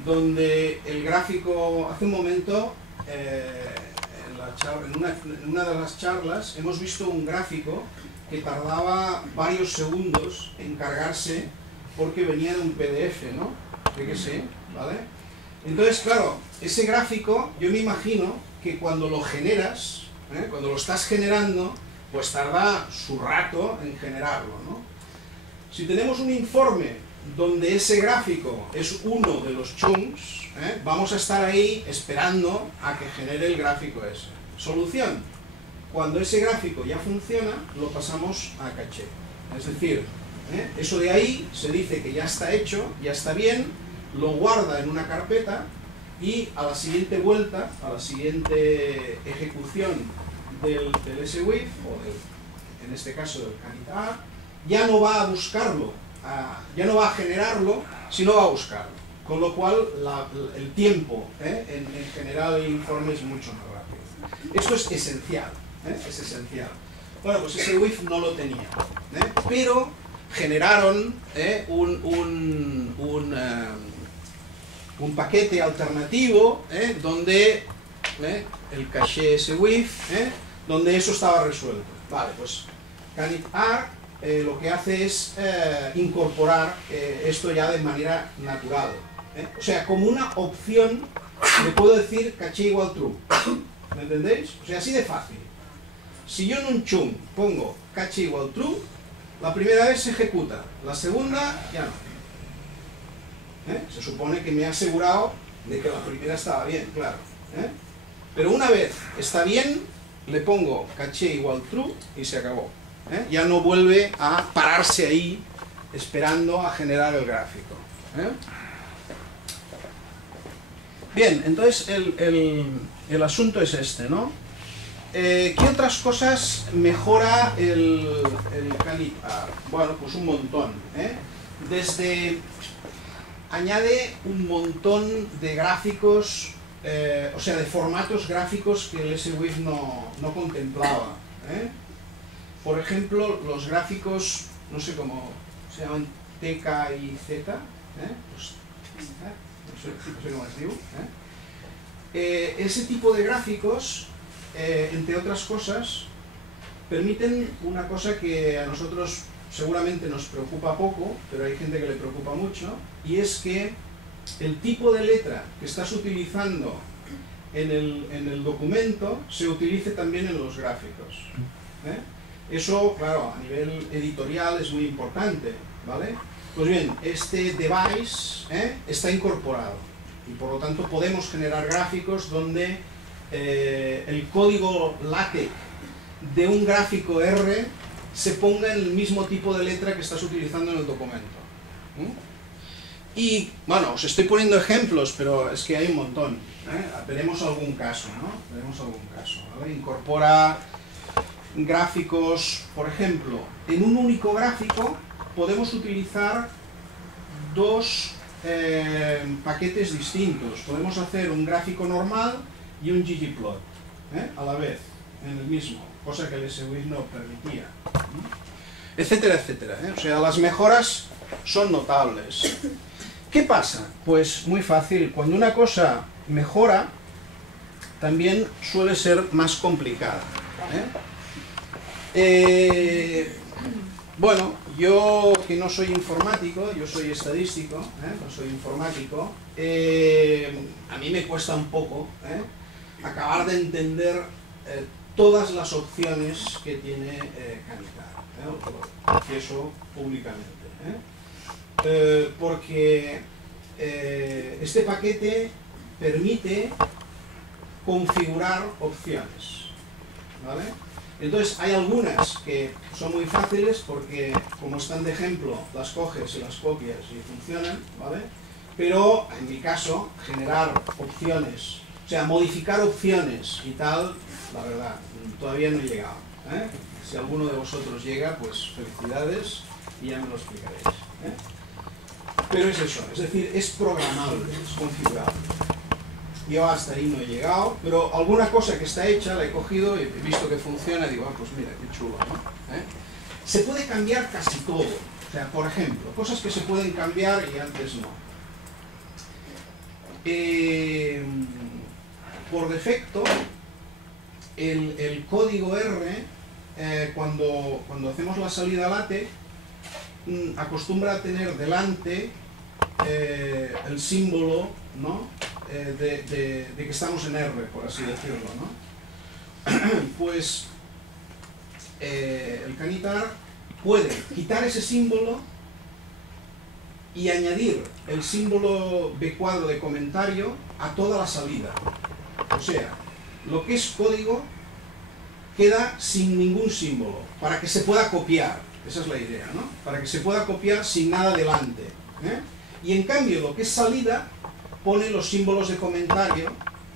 donde el gráfico, hace un momento, en una de las charlas, hemos visto un gráfico que tardaba varios segundos en cargarse porque venía de un PDF, ¿no? Fíjese, ¿vale? Entonces, claro, ese gráfico, yo me imagino que cuando lo generas, cuando lo estás generando, pues tarda su rato en generarlo, ¿no? Si tenemos un informe donde ese gráfico es uno de los chunks, vamos a estar ahí esperando a que genere el gráfico ese. Solución: cuando ese gráfico ya funciona, lo pasamos a caché. Es decir, eso de ahí se dice que ya está hecho, ya está bien, lo guarda en una carpeta y a la siguiente vuelta, a la siguiente ejecución del SWIF, o en este caso del canitar, ya no va a buscarlo, ya no va a generarlo, sino va a buscarlo. Con lo cual el tiempo en generar el informe es mucho más rápido. Esto es esencial, es esencial. Bueno, pues ese WIF no lo tenía, pero generaron un paquete alternativo donde el caché SWIF, donde eso estaba resuelto. Vale, pues canitar lo que hace es incorporar esto ya de manera natural. O sea, como una opción le puedo decir caché igual true. ¿Me entendéis? O sea, así de fácil. Si yo en un chum pongo caché igual true, la primera vez se ejecuta, la segunda ya no. Se supone que me ha asegurado de que la primera estaba bien, claro. Pero una vez está bien, le pongo caché igual true y se acabó. Ya no vuelve a pararse ahí esperando a generar el gráfico. Bien, entonces el asunto es este, ¿no? ¿Qué otras cosas mejora el canitar? Bueno, pues un montón. Desde añade un montón de gráficos, o sea, de formatos gráficos que el SWIF no contemplaba. Por ejemplo, los gráficos, no sé cómo se llaman, TK y Z, pues, no sé cómo les digo. Ese tipo de gráficos, entre otras cosas, permiten una cosa que a nosotros seguramente nos preocupa poco, pero hay gente que le preocupa mucho, y es que el tipo de letra que estás utilizando en el documento se utilice también en los gráficos. Eso, claro, a nivel editorial es muy importante, ¿vale? Pues bien, este device está incorporado y por lo tanto podemos generar gráficos donde el código LaTeX de un gráfico R se ponga en el mismo tipo de letra que estás utilizando en el documento. Y, bueno, os estoy poniendo ejemplos, pero es que hay un montón. Veremos algún caso, ¿no? Veremos algún caso, ¿vale? Incorpora gráficos, por ejemplo, en un único gráfico podemos utilizar dos paquetes distintos. Podemos hacer un gráfico normal y un ggplot a la vez, en el mismo, cosa que el SWIF no permitía, etcétera, etcétera. O sea, las mejoras son notables. ¿Qué pasa? Pues muy fácil, cuando una cosa mejora, también suele ser más complicada. Bueno, yo que no soy informático, yo soy estadístico, no soy informático, a mí me cuesta un poco acabar de entender todas las opciones que tiene Canitar, lo confieso públicamente, porque este paquete permite configurar opciones, ¿vale? Entonces hay algunas que son muy fáciles porque como están de ejemplo las coges y las copias y funcionan, ¿vale? Pero en mi caso generar opciones, o sea, modificar opciones y tal, la verdad, todavía no he llegado, Si alguno de vosotros llega, pues felicidades y ya me lo explicaréis, Pero es eso, es decir, es programable, es configurable. Yo hasta ahí no he llegado, pero alguna cosa que está hecha la he cogido y he visto que funciona y digo, pues mira, qué chulo, ¿no? Se puede cambiar casi todo. O sea, por ejemplo, cosas que se pueden cambiar y antes no. Por defecto, el código R, cuando hacemos la salida LaTeX, acostumbra a tener delante el símbolo, ¿no? De que estamos en R, por así decirlo, ¿no? Pues el Canitar puede quitar ese símbolo y añadir el símbolo B cuadro de comentario a toda la salida. O sea, lo que es código queda sin ningún símbolo, para que se pueda copiar. Esa es la idea, ¿no? Para que se pueda copiar sin nada delante. Y en cambio, lo que es salida pone los símbolos de comentario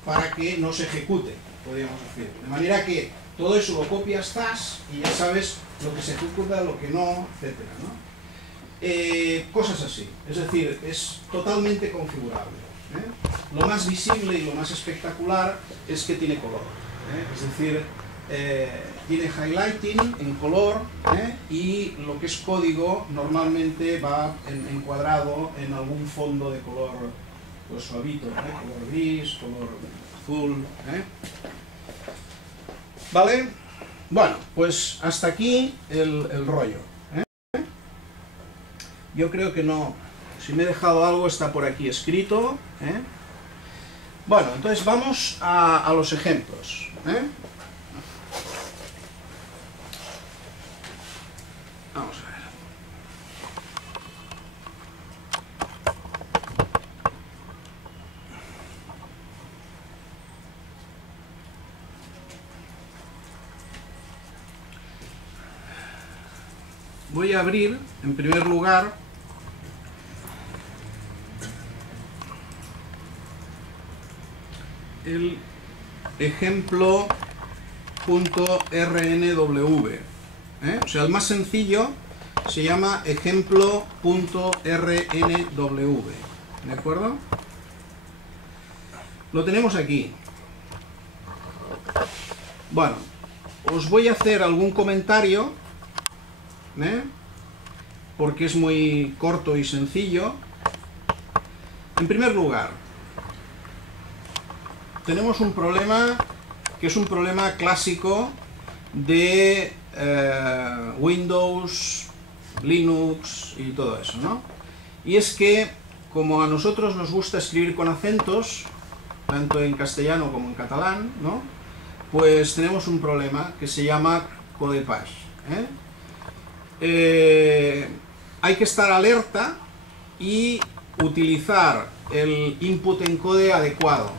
para que no se ejecute, podríamos decir. De manera que todo eso lo copias y ya sabes lo que se ejecuta, lo que no, etcétera, ¿no? Cosas así. Es decir, es totalmente configurable. Lo más visible y lo más espectacular es que tiene color. Es decir, tiene highlighting en color, y lo que es código normalmente va encuadrado en algún fondo de color pues suavito, color gris, color azul. ¿Vale? Bueno, pues hasta aquí el rollo. Yo creo que no, si me he dejado algo está por aquí escrito. Bueno, entonces vamos a los ejemplos. Vamos a ver. Voy a abrir, en primer lugar, el ejemplo.rnw. O sea, el más sencillo se llama ejemplo.rnw. ¿De acuerdo? Lo tenemos aquí. Bueno, os voy a hacer algún comentario, porque es muy corto y sencillo. En primer lugar, tenemos un problema que es un problema clásico de Windows, Linux y todo eso, ¿no? Y es que, como a nosotros nos gusta escribir con acentos, tanto en castellano como en catalán, ¿no? Pues tenemos un problema que se llama codepage. Hay que estar alerta y utilizar el input encode adecuado.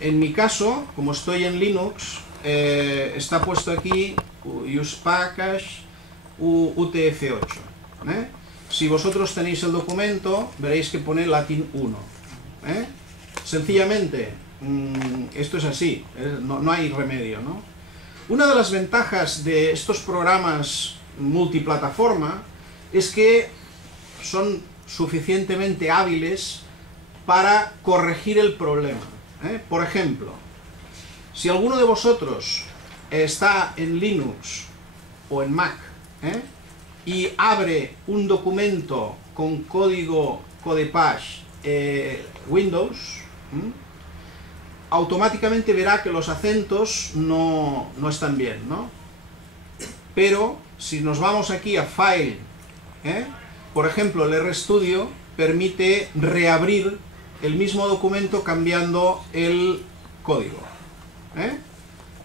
En mi caso, como estoy en Linux, está puesto aquí usepackage UTF-8. Si vosotros tenéis el documento, veréis que pone Latin 1. Sencillamente, esto es así, no hay remedio, ¿no? Una de las ventajas de estos programas multiplataforma es que son suficientemente hábiles para corregir el problema. Por ejemplo, si alguno de vosotros está en Linux o en Mac y abre un documento con código codepage Windows, automáticamente verá que los acentos no están bien, ¿no? Pero si nos vamos aquí a File, por ejemplo, el RStudio permite reabrir el mismo documento cambiando el código.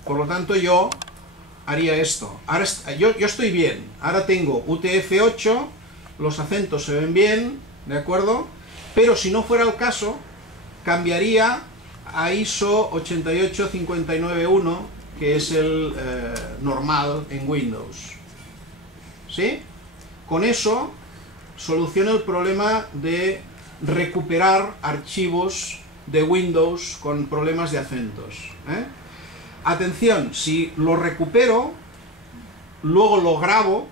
Por lo tanto, yo haría esto. Ahora yo estoy bien. Ahora tengo UTF-8, los acentos se ven bien, ¿de acuerdo? Pero si no fuera el caso, cambiaría a ISO 88591, que es el normal en Windows. ¿Sí? Con eso soluciona el problema de recuperar archivos de Windows con problemas de acentos. Atención, si lo recupero, luego lo grabo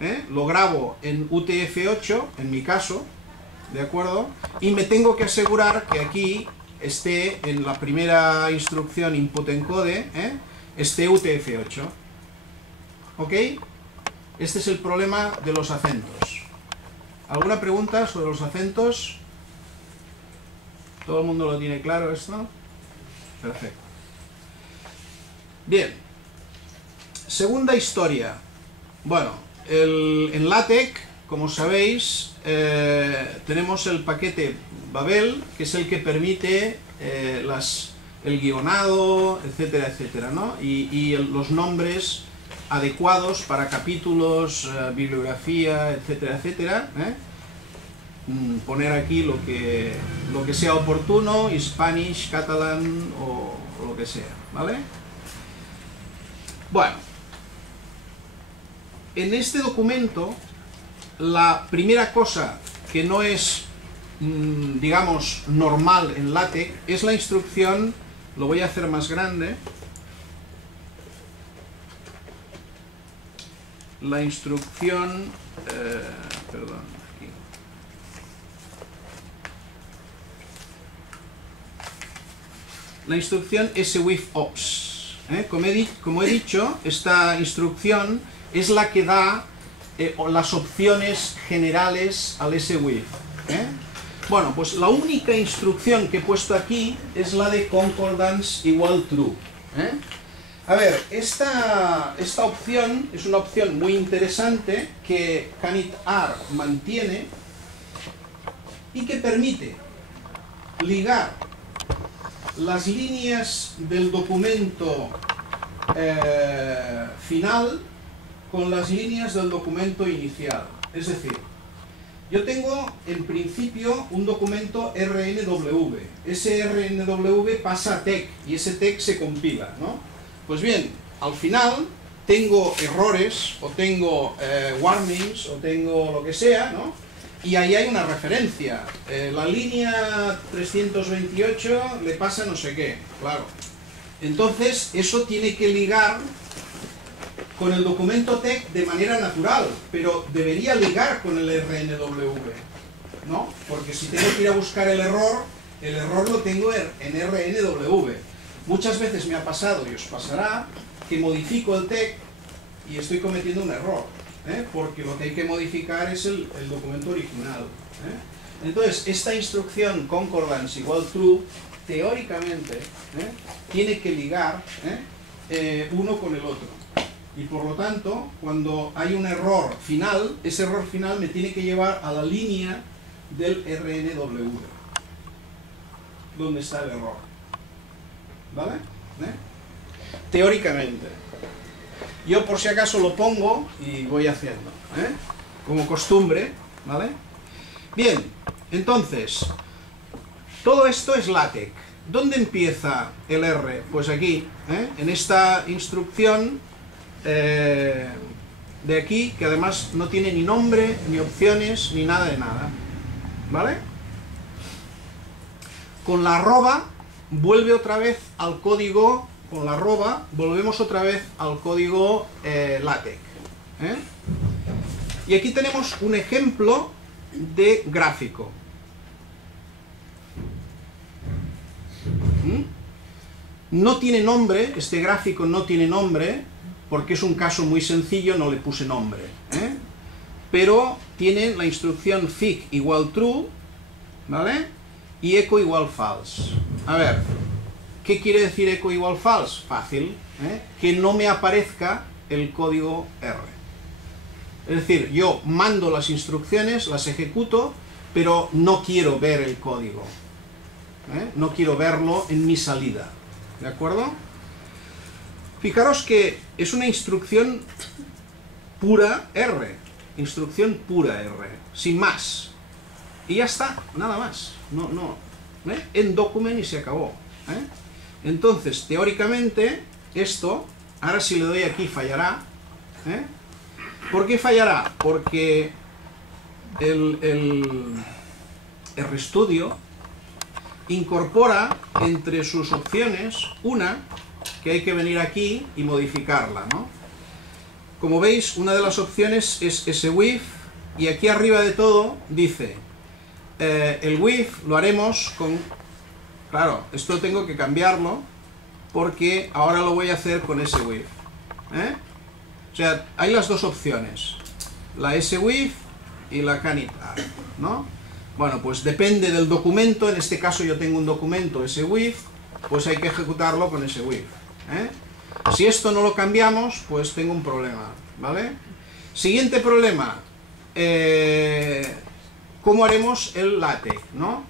en UTF-8, en mi caso, ¿de acuerdo? Y me tengo que asegurar que aquí esté, en la primera instrucción input encode, esté UTF-8. ¿Ok? Este es el problema de los acentos. ¿Alguna pregunta sobre los acentos? ¿Todo el mundo lo tiene claro esto? Perfecto. Bien. Segunda historia. Bueno, en LaTeX, como sabéis, tenemos el paquete Babel, que es el que permite el guionado, etcétera, etcétera, ¿no? Y los nombres adecuados para capítulos, bibliografía, etcétera, etcétera. Poner aquí lo que sea oportuno, Spanish, catalán o lo que sea, ¿vale? Bueno, en este documento, la primera cosa que no es digamos, normal en LaTeX es la instrucción, lo voy a hacer más grande, la instrucción, perdón, aquí. La instrucción swif-ops. Como he dicho, esta instrucción es la que da las opciones generales al swif. Bueno, pues la única instrucción que he puesto aquí es la de concordance igual true. A ver, esta opción es una opción muy interesante que canitR mantiene y que permite ligar las líneas del documento final con las líneas del documento inicial. Es decir, yo tengo en principio un documento RNW. Ese RNW pasa a TeX y ese TeX se compila, ¿no? Pues bien, al final tengo errores o tengo warnings o tengo lo que sea, ¿no? Y ahí hay una referencia. La línea 328 le pasa no sé qué, claro. Entonces, eso tiene que ligar con el documento TeX de manera natural, pero debería ligar con el RNW, ¿no? Porque si tengo que ir a buscar el error lo tengo en RNW. Muchas veces me ha pasado, y os pasará, que modifico el TeX y estoy cometiendo un error, porque lo que hay que modificar es el documento original. Entonces, esta instrucción concordance igual true, teóricamente, tiene que ligar uno con el otro. Y por lo tanto, cuando hay un error final, ese error final me tiene que llevar a la línea del RNW, donde está el error. ¿Vale? Teóricamente. Yo por si acaso lo pongo y voy haciendo, como costumbre, ¿vale? Bien, entonces, todo esto es LaTeX. ¿Dónde empieza el R? Pues aquí, en esta instrucción de aquí, que además no tiene ni nombre, ni opciones, ni nada de nada, ¿vale? Con la arroba vuelve otra vez al código, con la arroba volvemos otra vez al código LaTeX. Y aquí tenemos un ejemplo de gráfico. No tiene nombre, este gráfico no tiene nombre, porque es un caso muy sencillo, no le puse nombre. Pero tiene la instrucción fig igual true, ¿vale? Y echo igual false. A ver, ¿qué quiere decir echo igual false? Fácil, que no me aparezca el código R. Es decir, yo mando las instrucciones, las ejecuto, pero no quiero ver el código. No quiero verlo en mi salida. ¿De acuerdo? Fijaros que es una instrucción pura R. Instrucción pura R. Sin más. Y ya está, nada más. En document y se acabó. Entonces, teóricamente, esto, ahora si le doy aquí fallará. ¿Por qué fallará? Porque el RStudio incorpora entre sus opciones una que hay que venir aquí y modificarla, ¿no? Como veis, una de las opciones es ese with, y aquí arriba de todo dice el with lo haremos con... Claro, esto tengo que cambiarlo porque ahora lo voy a hacer con ese with. O sea, hay las dos opciones, la swif y la canitR, ¿no? Bueno, pues depende del documento. En este caso yo tengo un documento swif, pues hay que ejecutarlo con swif. Si esto no lo cambiamos, pues tengo un problema, ¿vale? Siguiente problema, ¿cómo haremos el LaTeX, no?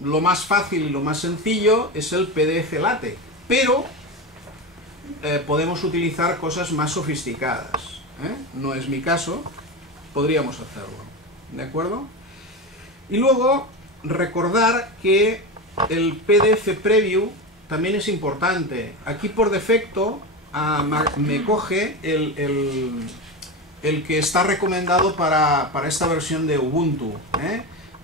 Lo más fácil y lo más sencillo es el PDF LaTeX, pero podemos utilizar cosas más sofisticadas. No es mi caso, podríamos hacerlo, ¿de acuerdo? Y luego recordar que el PDF Preview también es importante. Aquí por defecto me coge el que está recomendado para esta versión de Ubuntu,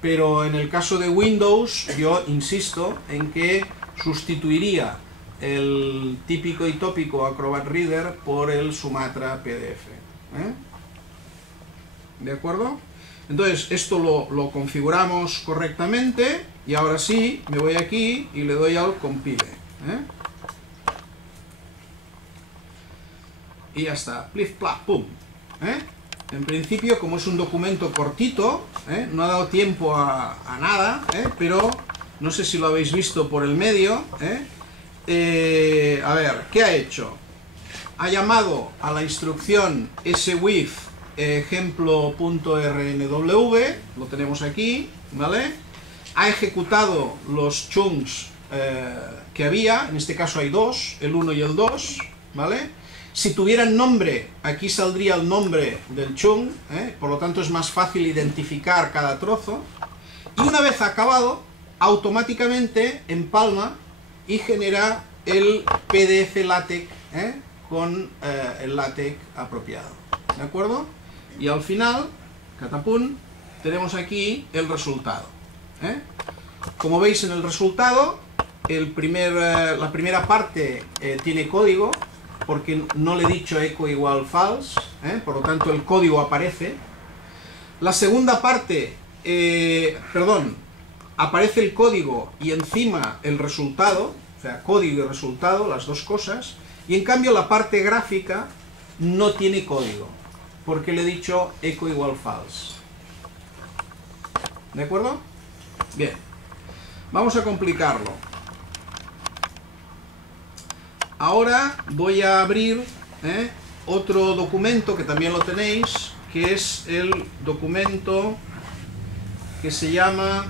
pero en el caso de Windows yo insisto en que sustituiría el típico y tópico Acrobat Reader por el Sumatra PDF. ¿De acuerdo? Entonces esto lo configuramos correctamente y ahora sí me voy aquí y le doy al compile. Y ya está, plif, plaf, pum. En principio, como es un documento cortito, no ha dado tiempo a nada, pero no sé si lo habéis visto por el medio. A ver, ¿qué ha hecho? Ha llamado a la instrucción swif ejemplo.rnw, lo tenemos aquí, ¿vale? Ha ejecutado los chunks que había, en este caso hay dos, el 1 y el 2, ¿vale? Si tuvieran nombre, aquí saldría el nombre del chunk, por lo tanto es más fácil identificar cada trozo. Y una vez acabado, automáticamente empalma y genera el PDF LaTeX con el LaTeX apropiado. ¿De acuerdo? Y al final, catapum, tenemos aquí el resultado. Como veis en el resultado, la primera parte tiene código, porque no le he dicho echo igual false, por lo tanto el código aparece. La segunda parte, aparece el código y encima el resultado, o sea, código y resultado, las dos cosas, y en cambio la parte gráfica no tiene código, porque le he dicho echo igual false. ¿De acuerdo? Bien, vamos a complicarlo. Ahora voy a abrir otro documento que también lo tenéis, que es el documento que se llama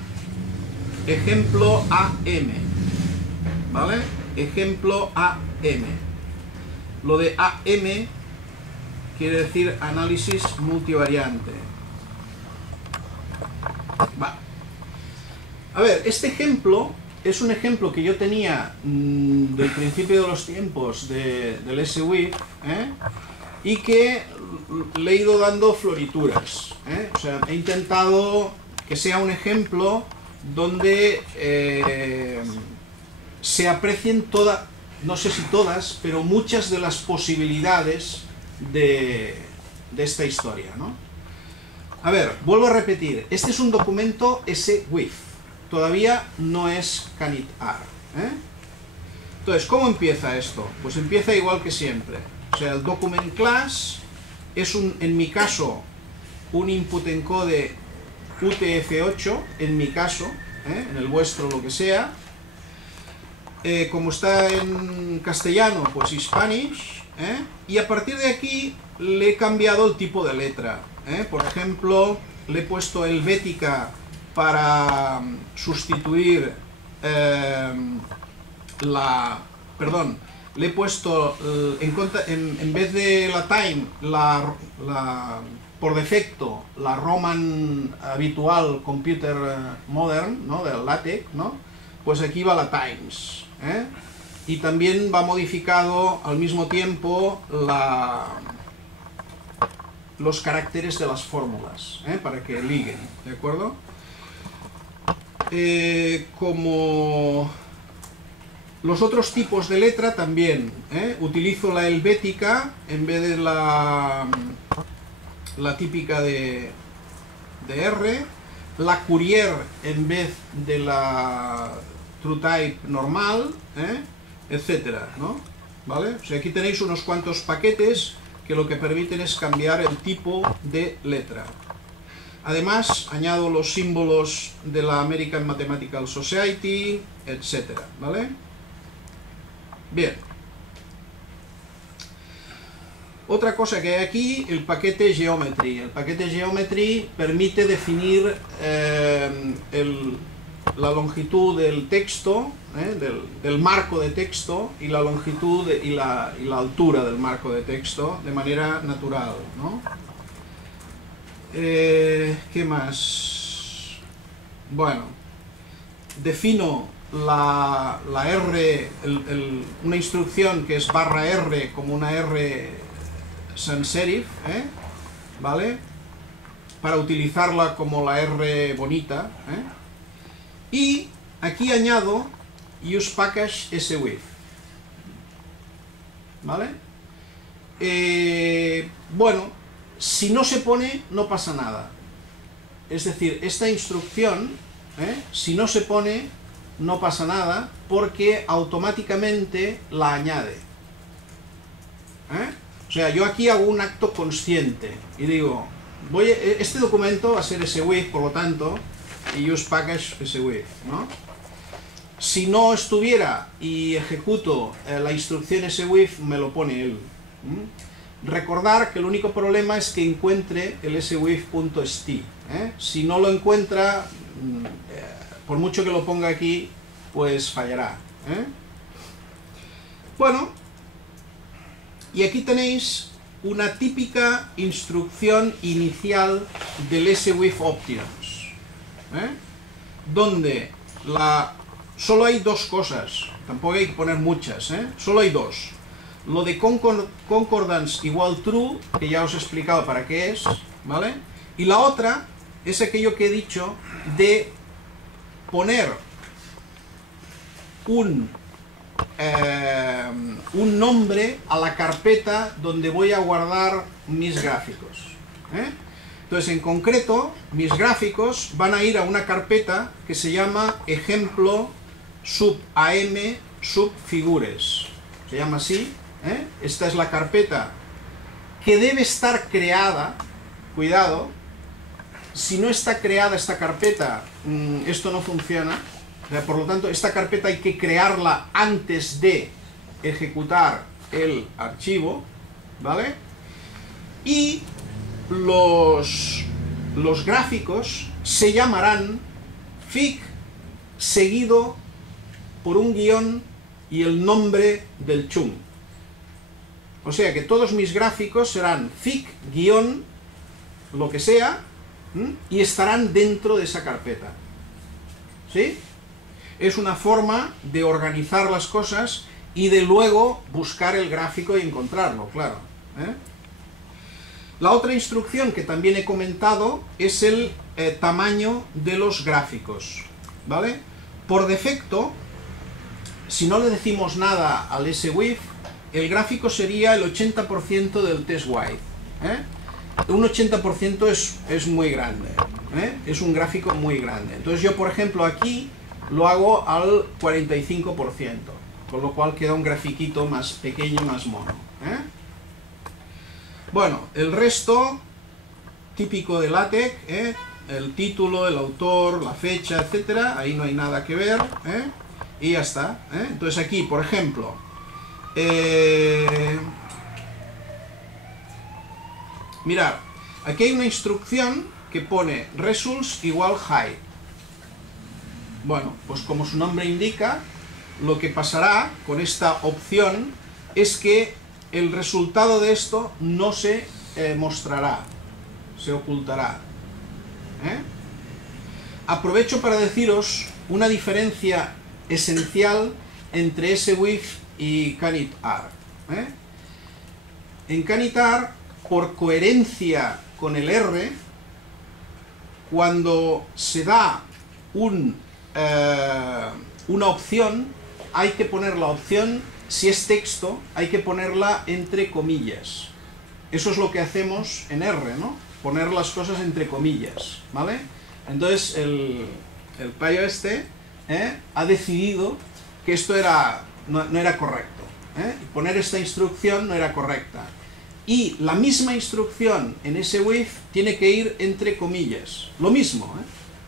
ejemplo AM, ¿vale? Ejemplo AM. Lo de AM quiere decir análisis multivariante. Va. A ver, este ejemplo es un ejemplo que yo tenía del principio de los tiempos del swif, y que le he ido dando florituras. O sea, he intentado que sea un ejemplo donde se aprecien todas, no sé si todas, pero muchas de las posibilidades de esta historia, ¿no? A ver, vuelvo a repetir, este es un documento swif. Todavía no es canitar. Entonces, ¿cómo empieza esto? Pues empieza igual que siempre. O sea, el document class es en mi caso, un input encode UTF-8, en mi caso, en el vuestro lo que sea. Como está en castellano, pues Spanish. Y a partir de aquí le he cambiado el tipo de letra. Por ejemplo, le he puesto Helvética para sustituir le he puesto en vez de la time, por defecto, la Roman habitual Computer Modern, ¿no? Del LaTeX, ¿no? Pues aquí va la Times, y también va modificado al mismo tiempo los caracteres de las fórmulas, para que liguen, ¿de acuerdo? Como los otros tipos de letra también, utilizo la helvética en vez de la típica de R, la Courier en vez de la TrueType normal, etcétera, ¿no? ¿Vale? O sea, aquí tenéis unos cuantos paquetes que lo que permiten es cambiar el tipo de letra. Además, añado los símbolos de la American Mathematical Society, etcétera, ¿vale? Bien. Otra cosa que hay aquí, el paquete Geometry. El paquete Geometry permite definir la longitud del texto, del marco de texto, y la longitud y la altura del marco de texto de manera natural, ¿no? ¿Qué más? Bueno, defino la R, una instrucción que es /R como una R sans serif, ¿vale? para utilizarla como la R bonita, y aquí añado use package swif, ¿vale? Bueno, si no se pone no pasa nada, es decir, esta instrucción, si no se pone no pasa nada porque automáticamente la añade. O sea, yo aquí hago un acto consciente y digo, este documento va a ser swif, por lo tanto, y use package swif, ¿no? Si no estuviera y ejecuto la instrucción swif, me lo pone él. Recordar que el único problema es que encuentre el swif.st. Si no lo encuentra, por mucho que lo ponga aquí, pues fallará. Bueno, y aquí tenéis una típica instrucción inicial del swif options, donde solo hay dos cosas, tampoco hay que poner muchas, solo hay dos. Lo de concordance igual true, que ya os he explicado para qué es, ¿vale? Y la otra es aquello que he dicho de poner un nombre a la carpeta donde voy a guardar mis gráficos. Entonces, en concreto, mis gráficos van a ir a una carpeta que se llama ejemplo sub am sub figures. Se llama así. Esta es la carpeta que debe estar creada. Cuidado, si no está creada esta carpeta, esto no funciona. Por lo tanto, esta carpeta hay que crearla antes de ejecutar el archivo, ¿vale? Y los gráficos se llamarán fig seguido por un guión y el nombre del chung. O sea que todos mis gráficos serán fig guión lo que sea y estarán dentro de esa carpeta. ¿Sí? Es una forma de organizar las cosas y de luego buscar el gráfico y encontrarlo, claro. La otra instrucción que también he comentado es el tamaño de los gráficos, ¿vale? Por defecto, si no le decimos nada al swif, el gráfico sería el 80% del test wide. Un 80% es muy grande, es un gráfico muy grande. Entonces yo, por ejemplo, aquí lo hago al 45%, con lo cual queda un grafiquito más pequeño, más mono. Bueno, el resto, típico de LaTeX, el título, el autor, la fecha, etcétera, ahí no hay nada que ver, y ya está. Entonces aquí, por ejemplo, mirad, aquí hay una instrucción que pone results igual hide. Bueno, pues como su nombre indica, lo que pasará con esta opción es que el resultado de esto no se mostrará, se ocultará. Aprovecho para deciros una diferencia esencial entre swif y canitar. En canitar, por coherencia con el R, cuando se da una opción, hay que poner la opción, si es texto, hay que ponerla entre comillas. Eso es lo que hacemos en R, ¿no? Poner las cosas entre comillas, ¿vale? Entonces el payo este ha decidido que esto no era correcto. Poner esta instrucción no era correcta. Y la misma instrucción en swif tiene que ir entre comillas. Lo mismo,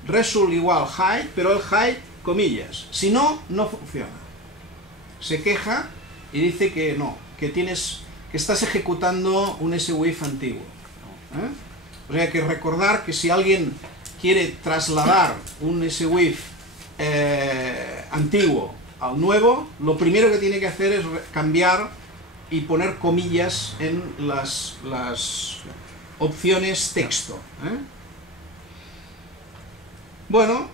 result igual hide, pero el hide comillas. Si no, no funciona. Se queja y dice que no, que estás ejecutando un swif antiguo. O sea que recordar que si alguien quiere trasladar un swif antiguo al nuevo, lo primero que tiene que hacer es cambiar y poner comillas en las opciones texto. Bueno,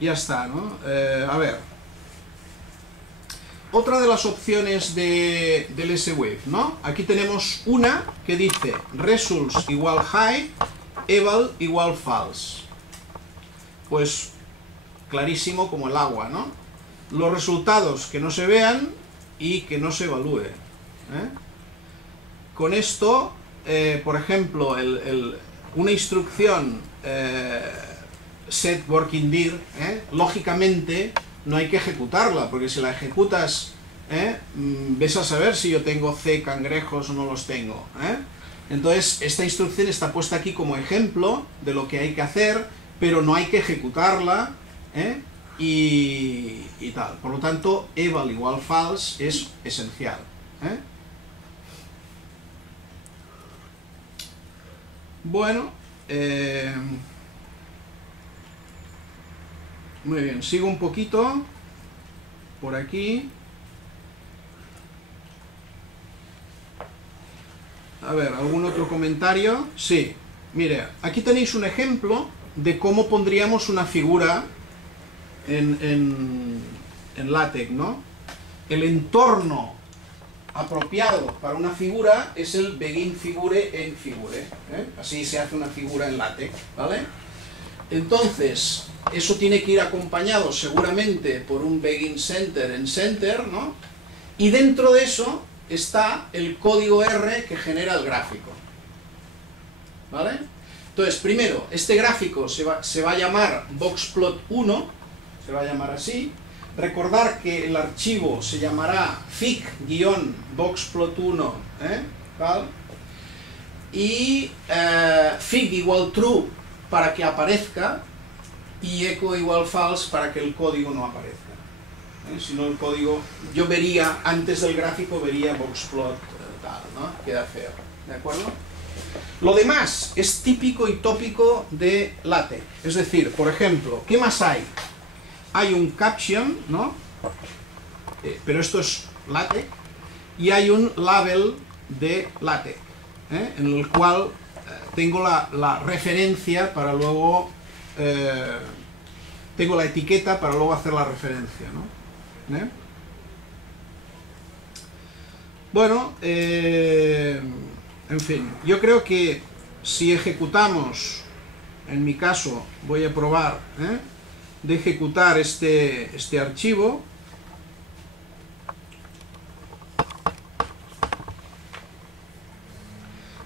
ya está, ¿no? A ver. otra de las opciones del S-Wave, ¿no? Aquí tenemos una que dice results igual high, eval igual false. Pues clarísimo como el agua, ¿no? Los resultados que no se vean y que no se evalúe. Con esto, por ejemplo, una instrucción set working dir, lógicamente no hay que ejecutarla, porque si la ejecutas, ves a saber si yo tengo C cangrejos o no los tengo. Entonces, esta instrucción está puesta aquí como ejemplo de lo que hay que hacer, pero no hay que ejecutarla, y tal. Por lo tanto, eval igual false es esencial. Bueno, muy bien, sigo un poquito por aquí. A ver, ¿algún otro comentario? Sí, mire, aquí tenéis un ejemplo de cómo pondríamos una figura en LaTeX, ¿no? El entorno apropiado para una figura es el begin figure, end figure, así se hace una figura en LaTeX, ¿vale? Entonces, eso tiene que ir acompañado seguramente por un begin center, end center, ¿no? Y dentro de eso está el código R que genera el gráfico, ¿vale? Entonces, primero, este gráfico se va a llamar boxplot1, se va a llamar así. Recordar que el archivo se llamará fig-boxplot1, ¿vale? Y fig igual true para que aparezca y echo igual false para que el código no aparezca. Si no, el código, yo vería, antes del gráfico vería boxplot tal, ¿no? Queda feo, ¿de acuerdo? Lo demás es típico y tópico de LaTeX. Es decir, por ejemplo, ¿qué más hay? Hay un caption, ¿no? Pero esto es LaTeX. Y hay un label de LaTeX, en el cual tengo la referencia para luego... tengo la etiqueta para luego hacer la referencia, ¿no? Bueno, en fin, yo creo que si ejecutamos, en mi caso voy a probar de ejecutar este archivo,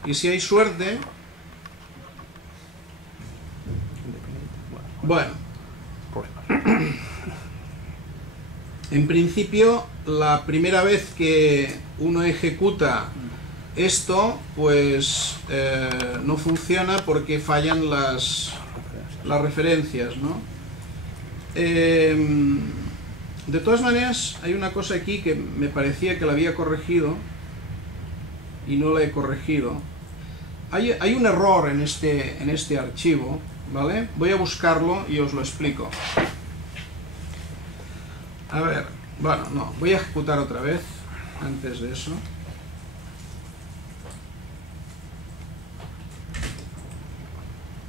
y si hay suerte, bueno, en principio la primera vez que uno ejecuta esto, pues no funciona porque fallan las referencias, ¿no? De todas maneras, hay una cosa aquí que me parecía que la había corregido y no la he corregido. Hay un error en este archivo, ¿vale? Voy a buscarlo y os lo explico. A ver, bueno, no, voy a ejecutar otra vez antes de eso.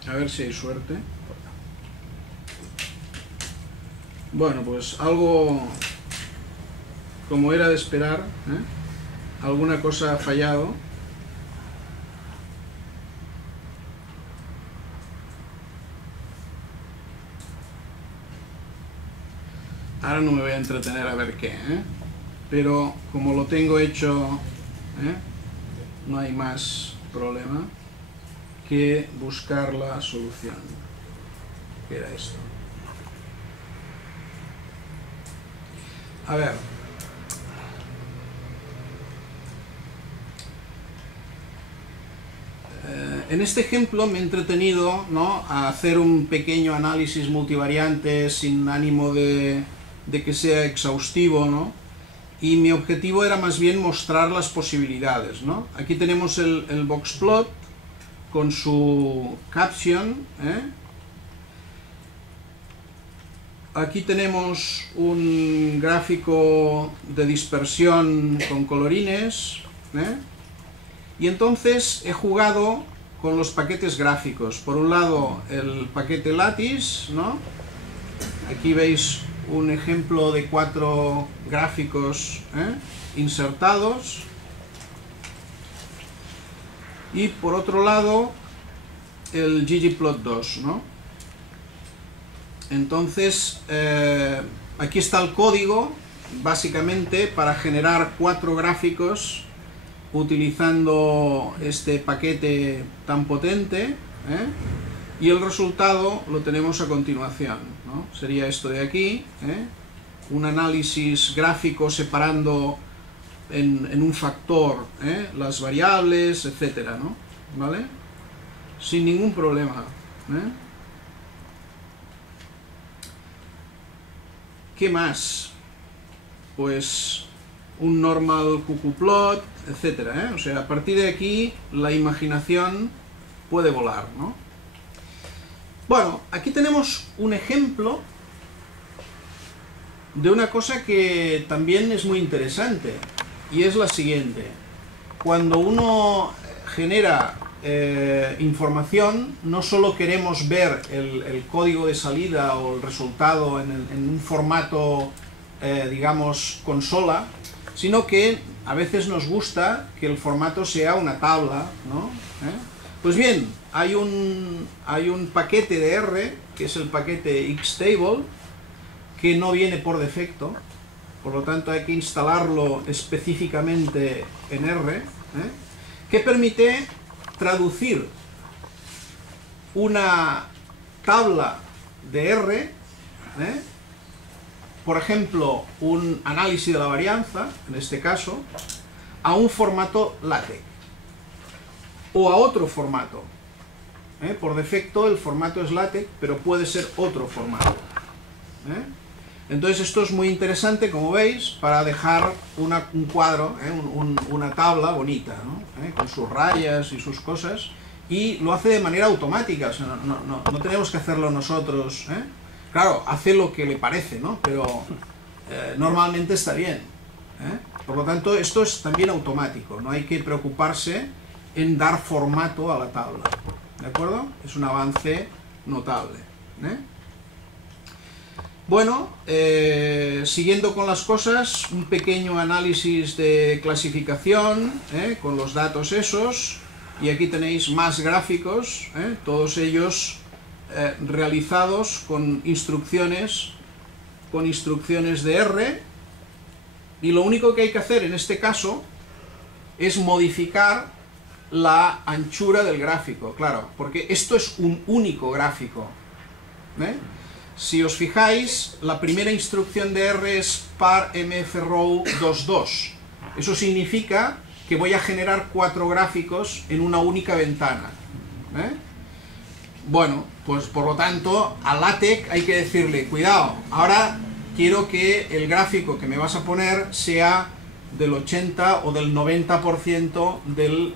A ver si hay suerte. Bueno, pues algo como era de esperar, alguna cosa ha fallado. Ahora no me voy a entretener a ver qué, pero como lo tengo hecho, no hay más problema que buscar la solución, que era esto. A ver, en este ejemplo me he entretenido, ¿no?, a hacer un pequeño análisis multivariante sin ánimo de que sea exhaustivo, ¿no? Y mi objetivo era más bien mostrar las posibilidades, ¿no? Aquí tenemos el boxplot con su caption, Aquí tenemos un gráfico de dispersión con colorines, y entonces he jugado con los paquetes gráficos. Por un lado el paquete Lattice, ¿no? Aquí veis un ejemplo de 4 gráficos insertados. Y por otro lado, el ggplot2, ¿no? Entonces, aquí está el código, básicamente, para generar 4 gráficos utilizando este paquete tan potente, y el resultado lo tenemos a continuación, ¿no? Sería esto de aquí, un análisis gráfico separando en un factor las variables, etcétera, ¿no? ¿Vale? Sin ningún problema. ¿Qué más? Pues un normal ggplot, etcétera, O sea, a partir de aquí la imaginación puede volar, ¿no? Bueno, aquí tenemos un ejemplo de una cosa que también es muy interesante, y es la siguiente. Cuando uno genera información, no solo queremos ver el código de salida o el resultado en un formato, digamos, consola, sino que a veces nos gusta que el formato sea una tabla, ¿no? Pues bien, hay un paquete de R, que es el paquete xtable, que no viene por defecto, por lo tanto hay que instalarlo específicamente en R, que permite traducir una tabla de R, por ejemplo, un análisis de la varianza, en este caso, a un formato LaTeX, o a otro formato. Por defecto el formato es LaTeX, pero puede ser otro formato. Entonces esto es muy interesante, como veis, para dejar un cuadro, una tabla bonita, ¿no? Con sus rayas y sus cosas, y lo hace de manera automática, o sea, no tenemos que hacerlo nosotros. Claro, hace lo que le parece, ¿no? Pero normalmente está bien. Por lo tanto, esto es también automático, no hay que preocuparse en dar formato a la tabla, ¿de acuerdo? Es un avance notable. Bueno, siguiendo con las cosas, un pequeño análisis de clasificación, con los datos esos, y aquí tenéis más gráficos, todos ellos realizados con instrucciones de R, y lo único que hay que hacer en este caso es modificar la anchura del gráfico, claro, porque esto es un único gráfico. Si os fijáis, la primera instrucción de R es par mfrow 22. Eso significa que voy a generar 4 gráficos en una única ventana. Bueno, pues por lo tanto, a LaTeX hay que decirle, cuidado, ahora quiero que el gráfico que me vas a poner sea del 80 o del 90% del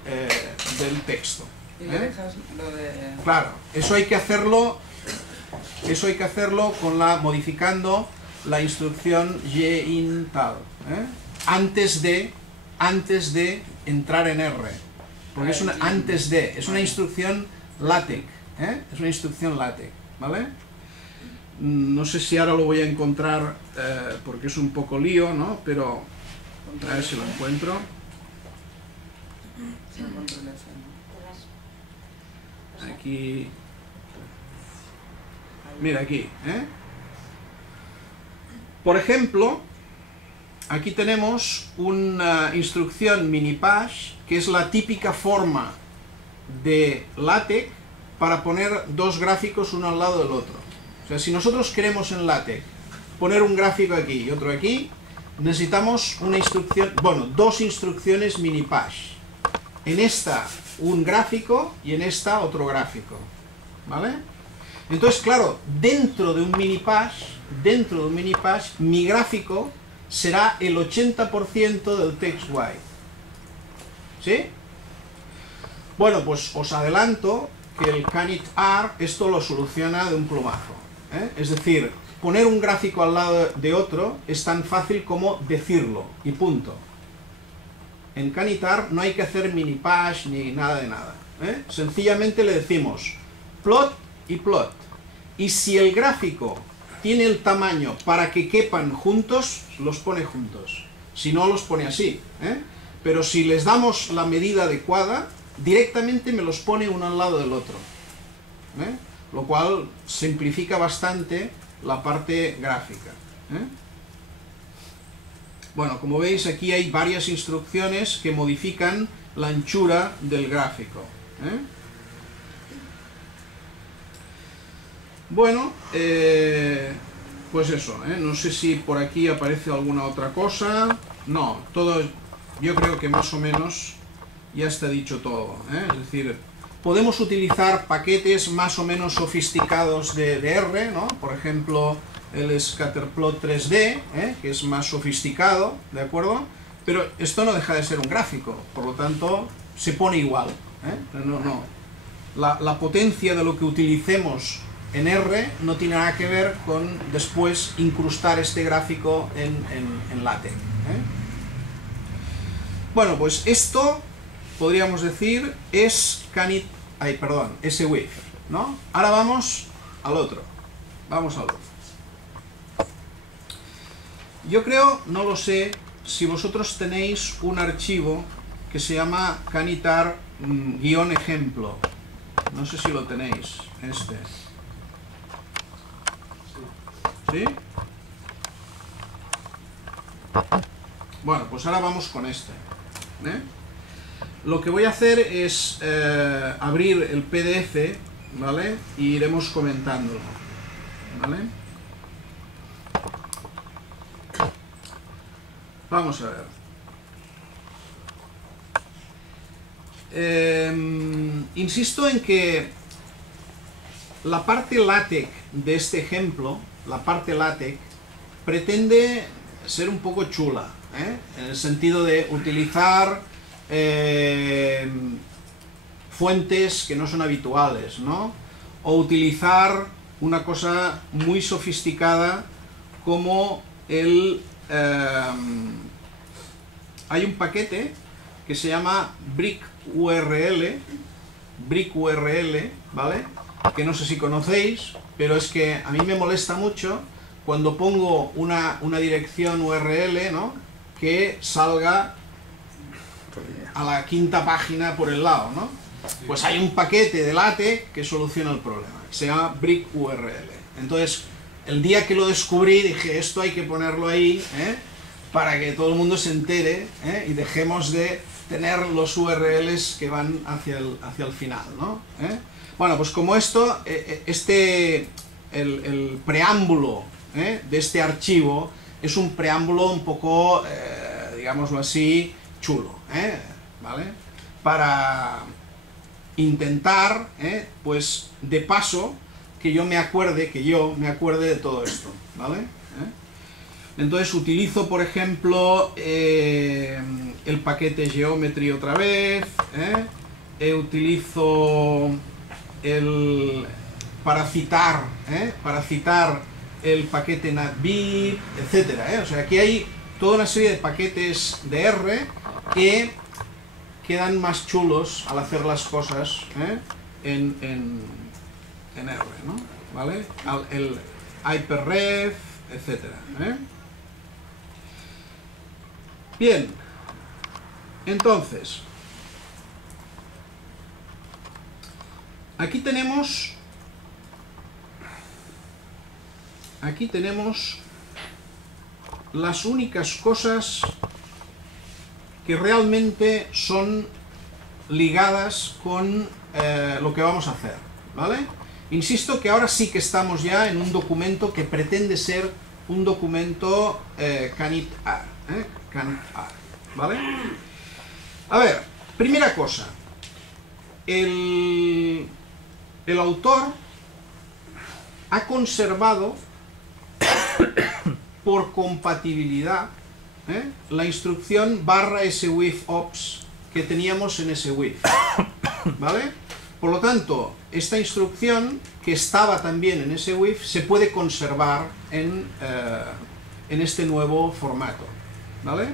texto. ¿Y le dejas lo de...? Claro, eso hay que hacerlo modificando la instrucciónyin tal, antes de entrar en R, porque es una es una instrucción LaTeX, es una instrucción LaTeX, ¿vale? No sé si ahora lo voy a encontrar porque es un poco lío, ¿no? Pero a ver si lo encuentro. Aquí. Mira aquí, Por ejemplo, aquí tenemos una instrucción minipash, que es la típica forma de LaTeX para poner 2 gráficos uno al lado del otro. O sea, si nosotros queremos en LaTeX poner un gráfico aquí y otro aquí, necesitamos una instrucción, bueno, 2 instrucciones minipash. En esta un gráfico y en esta otro gráfico, ¿vale? Entonces, claro, dentro de un minipash, mi gráfico será el 80% del text white. ¿Sí? Bueno, pues os adelanto que el canitR esto lo soluciona de un plumazo. Es decir, poner un gráfico al lado de otro es tan fácil como decirlo, y punto. En canitR no hay que hacer minipash ni nada de nada. Sencillamente le decimos plot y plot. Y si el gráfico tiene el tamaño para que quepan juntos, los pone juntos. Si no, los pone así, ¿eh? Pero si les damos la medida adecuada, directamente me los pone uno al lado del otro, ¿eh? Lo cual simplifica bastante la parte gráfica, ¿eh? Bueno, como veis, aquí hay varias instrucciones que modifican la anchura del gráfico, ¿eh? Bueno, pues eso, ¿eh? No sé si por aquí aparece alguna otra cosa. No, todo, yo creo que más o menos ya está dicho todo, ¿eh? Es decir, podemos utilizar paquetes más o menos sofisticados de R, ¿no? Por ejemplo, el Scatterplot 3D, ¿eh? Que es más sofisticado, ¿de acuerdo? Pero esto no deja de ser un gráfico, por lo tanto, se pone igual, ¿eh? No. La potencia de lo que utilicemos en R no tiene nada que ver con después incrustar este gráfico en LaTeX, ¿eh? Bueno, pues esto, podríamos decir, es SWIFT, ¿no? Ahora vamos al otro. Vamos al otro. Yo creo, no lo sé, si vosotros tenéis un archivo que se llama canitar-ejemplo. No sé si lo tenéis, este. ¿Sí? Bueno, pues ahora vamos con este, ¿eh? Lo que voy a hacer es abrir el PDF, ¿vale? Y iremos comentándolo, ¿vale? Vamos a ver. Insisto en que la parte LaTeX de este ejemplo, la parte LaTeX, pretende ser un poco chula, ¿eh? En el sentido de utilizar fuentes que no son habituales, ¿no? O utilizar una cosa muy sofisticada como hay un paquete que se llama BrickURL, ¿vale? Que no sé si conocéis, pero es que a mí me molesta mucho cuando pongo una dirección URL, ¿no? Que salga a la quinta página por el lado, ¿no? Pues hay un paquete de LaTeX que soluciona el problema, que se llama BrickURL. Entonces, el día que lo descubrí dije, esto hay que ponerlo ahí, ¿eh? Para que todo el mundo se entere, ¿eh? Y dejemos de tener los URLs que van hacia el final, ¿no? ¿Eh? Bueno, pues como esto, el preámbulo, ¿eh? De este archivo es un preámbulo un poco, digámoslo así, chulo, ¿eh? ¿Vale? Para intentar, pues de paso, que yo me acuerde de todo esto, ¿vale? Entonces utilizo, por ejemplo, el paquete Geometry otra vez, utilizo para citar el paquete NatBib, etcétera, O sea, aquí hay toda una serie de paquetes de R que quedan más chulos al hacer las cosas, en R, ¿no? ¿Vale? El hyperref, etcétera, Bien, entonces, aquí tenemos las únicas cosas que realmente son ligadas con lo que vamos a hacer, ¿vale? Insisto que ahora sí que estamos ya en un documento que pretende ser un documento canitar, ¿vale? A ver, primera cosa, el autor ha conservado por compatibilidad la instrucción /swif_ops que teníamos en SWIFT, ¿vale? Por lo tanto, esta instrucción que estaba también en SWIFT se puede conservar en este nuevo formato, ¿vale?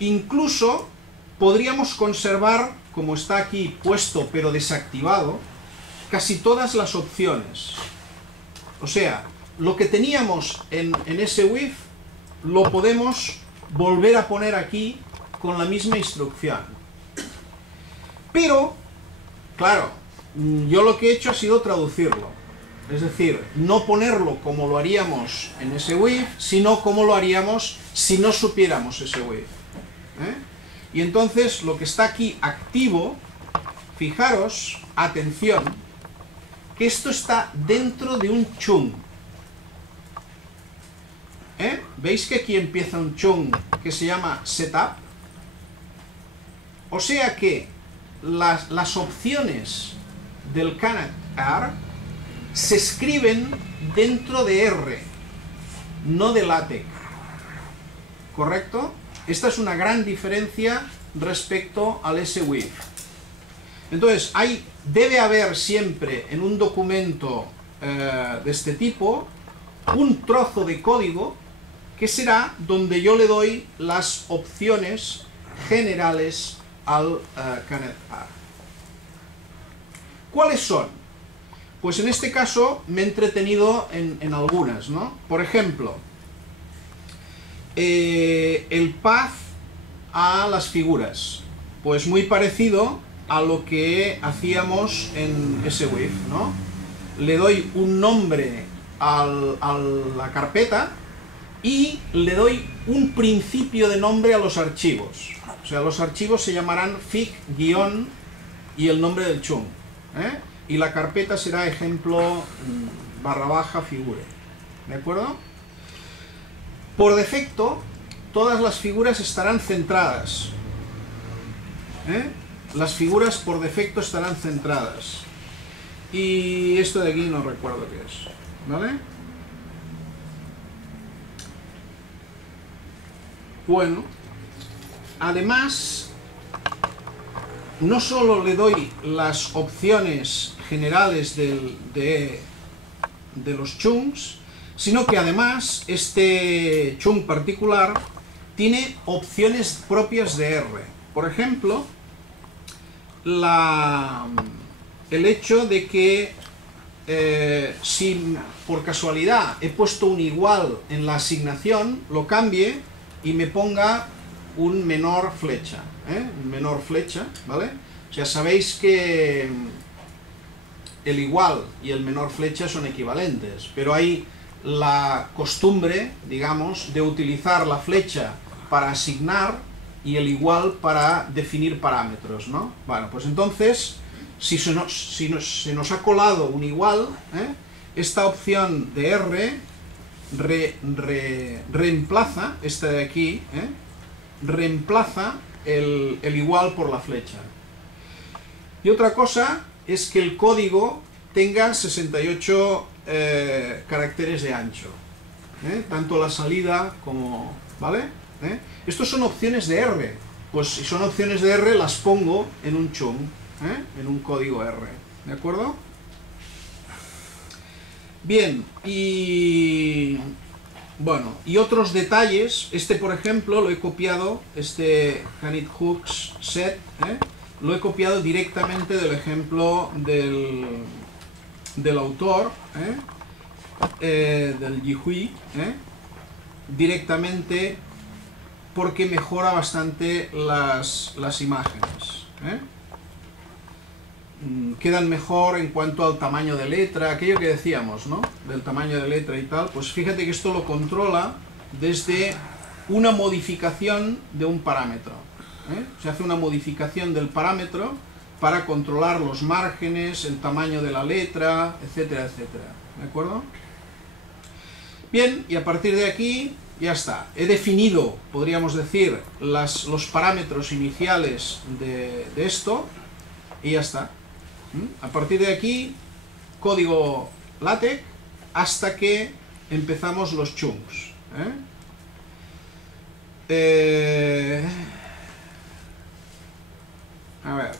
Incluso podríamos conservar, como está aquí puesto pero desactivado, casi todas las opciones, O sea, lo que teníamos en ese with lo podemos volver a poner aquí con la misma instrucción. Pero, claro, yo lo que he hecho ha sido traducirlo. Es decir, no ponerlo como lo haríamos en ese with, sino como lo haríamos si no supiéramos ese with. Y entonces lo que está aquí activo, fijaros, atención, que esto está dentro de un chung. ¿Veis que aquí empieza un chung que se llama setup? O sea que las opciones del CANETR se escriben dentro de R, no de LaTeX. ¿Correcto? Esta es una gran diferencia respecto al SWIF. Entonces, debe haber siempre en un documento de este tipo un trozo de código que será donde yo le doy las opciones generales al CANETR. ¿Cuáles son? Pues en este caso me he entretenido en algunas, ¿no? Por ejemplo, el path a las figuras, pues muy parecido a lo que hacíamos en SWIF, ¿no? Le doy un nombre a la carpeta y le doy un principio de nombre a los archivos. O sea, los archivos se llamarán fig- y el nombre del chung, y la carpeta será ejemplo / figure. ¿De acuerdo? Por defecto, todas las figuras estarán centradas. Las figuras por defecto estarán centradas. Y esto de aquí no recuerdo qué es. ¿Vale? Bueno, además, no solo le doy las opciones generales de los chunks, sino que además este chung particular tiene opciones propias de R. Por ejemplo, el hecho de que si por casualidad he puesto un igual en la asignación, lo cambie y me ponga un menor flecha, un menor flecha, ¿vale? O sea, sabéis que el igual y el menor flecha son equivalentes, pero hay la costumbre, digamos, de utilizar la flecha para asignar y el igual para definir parámetros, ¿no? Bueno, pues entonces, si se nos ha colado un igual, esta opción de R reemplaza, esta de aquí, reemplaza el igual por la flecha. Y otra cosa es que el código tenga 68 caracteres de ancho, tanto la salida como... ¿vale? Estos son opciones de R. Pues si son opciones de R, las pongo en un chung, en un código R. ¿De acuerdo? Bien, y... bueno, y otros detalles. Este, por ejemplo, lo he copiado, este CANIT-hooks set, lo he copiado directamente del ejemplo del autor, del Jihui, directamente, porque mejora bastante las imágenes. Quedan mejor en cuanto al tamaño de letra, aquello que decíamos, ¿no? Del tamaño de letra y tal. Pues fíjate que esto lo controla desde una modificación de un parámetro. Se hace una modificación del parámetro para controlar los márgenes, el tamaño de la letra, etcétera, etcétera. ¿De acuerdo? Bien, y a partir de aquí ya está. He definido, podríamos decir, los parámetros iniciales de esto y ya está. A partir de aquí, código LaTeX hasta que empezamos los chunks. A ver.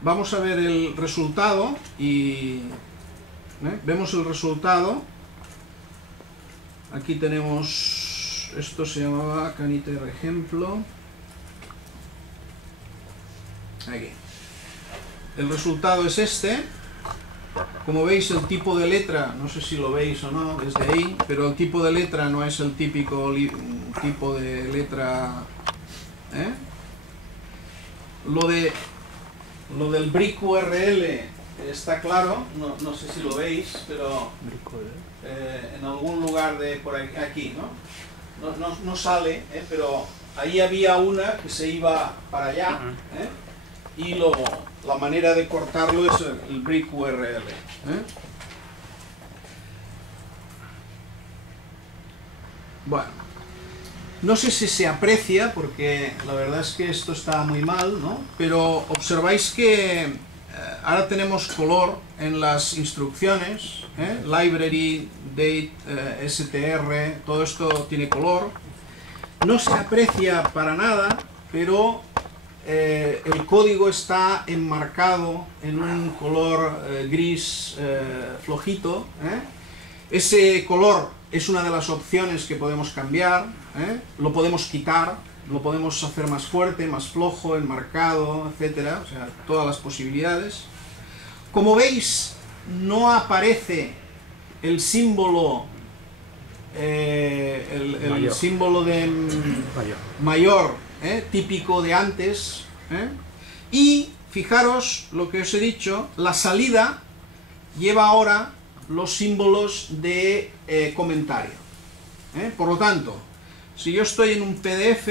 Vamos a ver el resultado y vemos el resultado. Aquí tenemos, esto se llamaba CANITR ejemplo. Aquí. El resultado es este. Como veis, el tipo de letra, no sé si lo veis o no desde ahí, pero el tipo de letra no es el típico tipo de letra, ¿eh? Lo del brick URL está claro, no sé si lo veis, pero en algún lugar de por aquí, ¿no? No sale, pero ahí había una que se iba para allá, y luego la manera de cortarlo es el brick URL. Bueno, no sé si se aprecia porque la verdad es que esto está muy mal, ¿no? Pero observáis que ahora tenemos color en las instrucciones, library, date, str, todo esto tiene color. No se aprecia para nada, pero el código está enmarcado en un color gris flojito. Ese color es una de las opciones que podemos cambiar, lo podemos quitar, lo podemos hacer más fuerte, más flojo, enmarcado, etcétera, o sea, todas las posibilidades. Como veis, no aparece el símbolo el símbolo de mayor, típico de antes, y fijaros lo que os he dicho, la salida lleva ahora los símbolos de comentario, por lo tanto, si yo estoy en un PDF,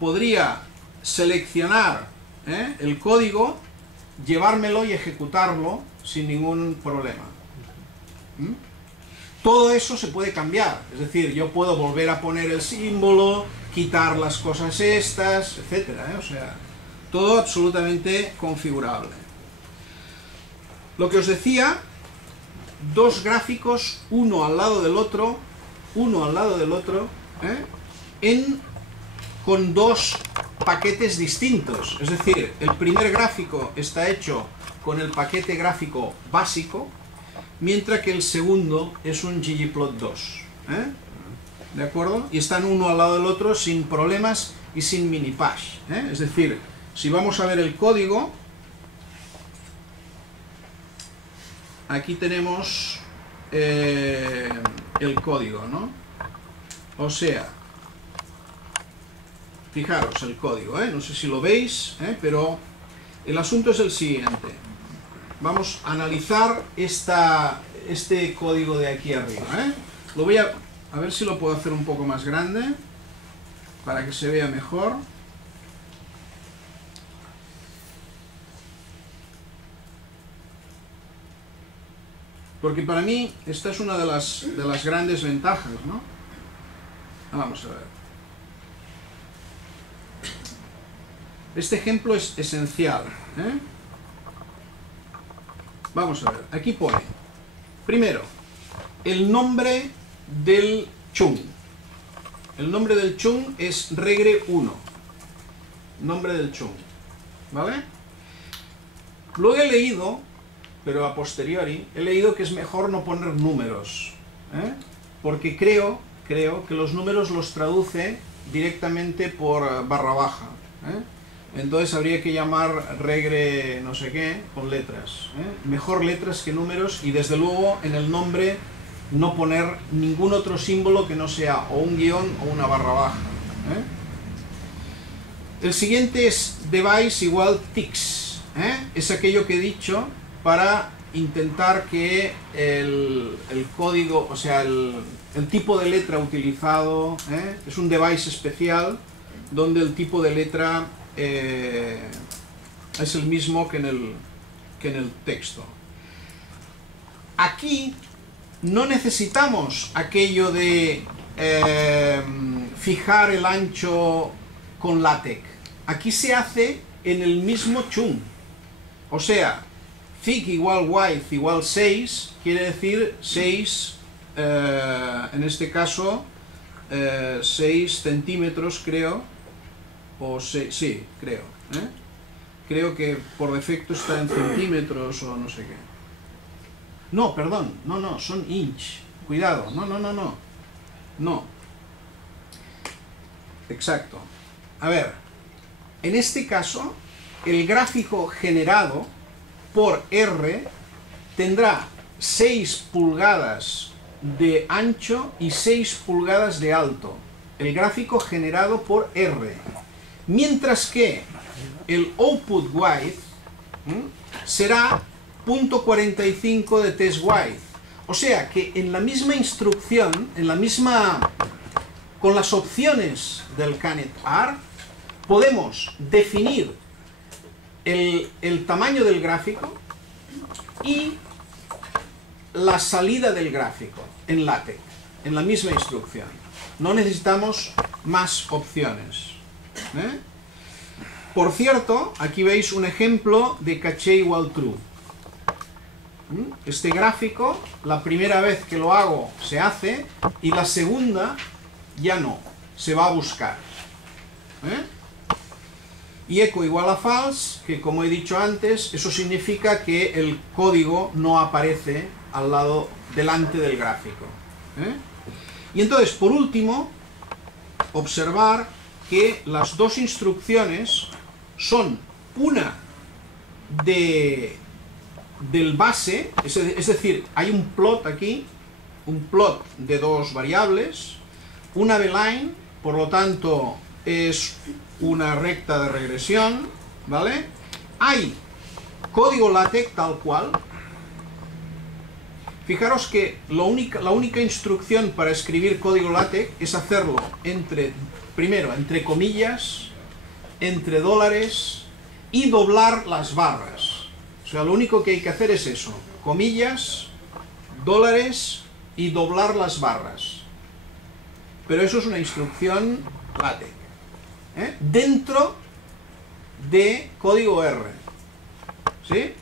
podría seleccionar el código, llevármelo y ejecutarlo sin ningún problema. Todo eso se puede cambiar, es decir, yo puedo volver a poner el símbolo, quitar las cosas estas, etcétera, o sea, todo absolutamente configurable. Lo que os decía, dos gráficos, uno al lado del otro, con dos paquetes distintos, es decir, el primer gráfico está hecho con el paquete gráfico básico, mientras que el segundo es un ggplot2, ¿de acuerdo? Y están uno al lado del otro sin problemas y sin minipash, es decir, si vamos a ver el código, aquí tenemos el código, ¿no? O sea, fijaros el código, no sé si lo veis, pero el asunto es el siguiente. Vamos a analizar este código de aquí arriba. Lo voy a ver si lo puedo hacer un poco más grande para que se vea mejor. Porque para mí esta es una de las grandes ventajas, ¿no? Vamos a ver. Este ejemplo es esencial, Vamos a ver, aquí pone, primero, el nombre del chung. El nombre del chung es regre1. Nombre del chung, ¿vale? Luego he leído, pero a posteriori, he leído que es mejor no poner números, porque creo que los números los traduce directamente por barra baja, Entonces habría que llamar regre no sé qué con letras, mejor letras que números, y desde luego en el nombre no poner ningún otro símbolo que no sea o un guión o una barra baja, El siguiente es device igual tics, es aquello que he dicho para intentar que el código, o sea el tipo de letra utilizado, es un device especial donde el tipo de letra es el mismo que en el texto. Aquí no necesitamos aquello de fijar el ancho con LaTeX. Aquí se hace en el mismo chung. O sea, thick igual width igual 6, quiere decir 6, en este caso 6 centímetros creo, o sí, creo, creo que por defecto está en centímetros o no sé qué. No, perdón, no, son inch, cuidado, no, exacto. A ver, en este caso, el gráfico generado por R tendrá 6 pulgadas de ancho y 6 pulgadas de alto, el gráfico generado por R, mientras que el output width será 0.45 de test width. O sea que en la misma instrucción, con las opciones del Canet-R, podemos definir el tamaño del gráfico y la salida del gráfico en LaTeX, en la misma instrucción. No necesitamos más opciones. Por cierto, aquí veis un ejemplo de caché igual true. Este gráfico, la primera vez que lo hago se hace y la segunda ya no, se va a buscar. Y echo igual a false, que como he dicho antes, eso significa que el código no aparece al lado delante del gráfico. Y entonces, por último, observar que las dos instrucciones son una del base, es decir, hay un plot aquí, un plot de dos variables, una B-line, por lo tanto es una recta de regresión, ¿vale? Hay código LaTeX tal cual. Fijaros que la única instrucción para escribir código LaTeX es hacerlo primero entre comillas, entre dólares y doblar las barras. O sea, lo único que hay que hacer es eso, comillas, dólares y doblar las barras. Pero eso es una instrucción LaTeX, dentro de código R, ¿sí?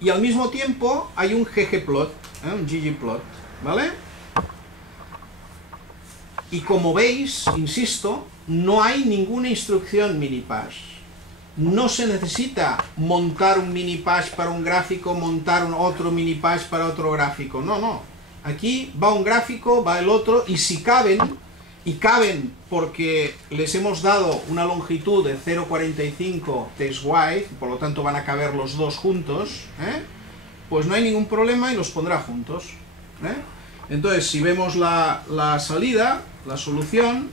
Y al mismo tiempo hay un ggplot, un ggplot, ¿vale? Y como veis, insisto, no hay ninguna instrucción minipass. No se necesita montar un minipass para un gráfico, montar otro minipass para otro gráfico. No, no. Aquí va un gráfico, va el otro, y si caben, y caben porque les hemos dado una longitud de 0.45 test width, por lo tanto van a caber los dos juntos, pues no hay ningún problema y los pondrá juntos. Entonces, si vemos la salida, la solución,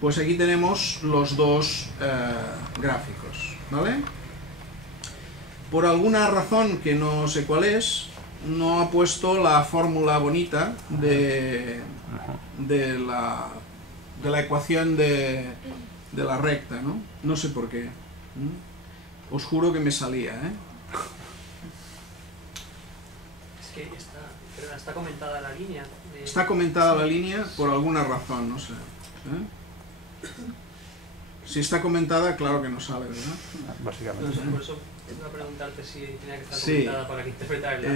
pues aquí tenemos los dos gráficos, ¿vale? Por alguna razón que no sé cuál es, no ha puesto la fórmula bonita de la ecuación de la recta, ¿no? No sé por qué. Os juro que me salía, Es que está comentada la línea. Está comentada la línea por alguna razón, no sé. Si está comentada, claro que no sale, ¿verdad? Básicamente. Por eso iba a preguntarte si tenía que estar comentada para que interpretarla.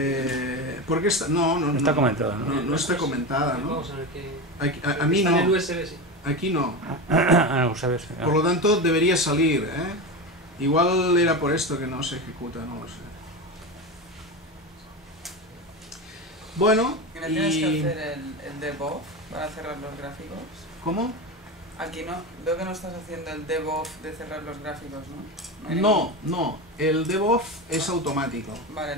Porque no está comentada, ¿no? No está comentada, ¿no? Vamos a ver qué... A mí no. Está en el USB, sí. Aquí no. USB, sí. Por lo tanto, debería salir, Igual era por esto que no se ejecuta, no lo sé. Bueno, ¿Y no tienes que hacer el debug para cerrar los gráficos? ¿Cómo? Aquí no, veo que no estás haciendo el debug de cerrar los gráficos, ¿no? No, el debug es automático. Vale,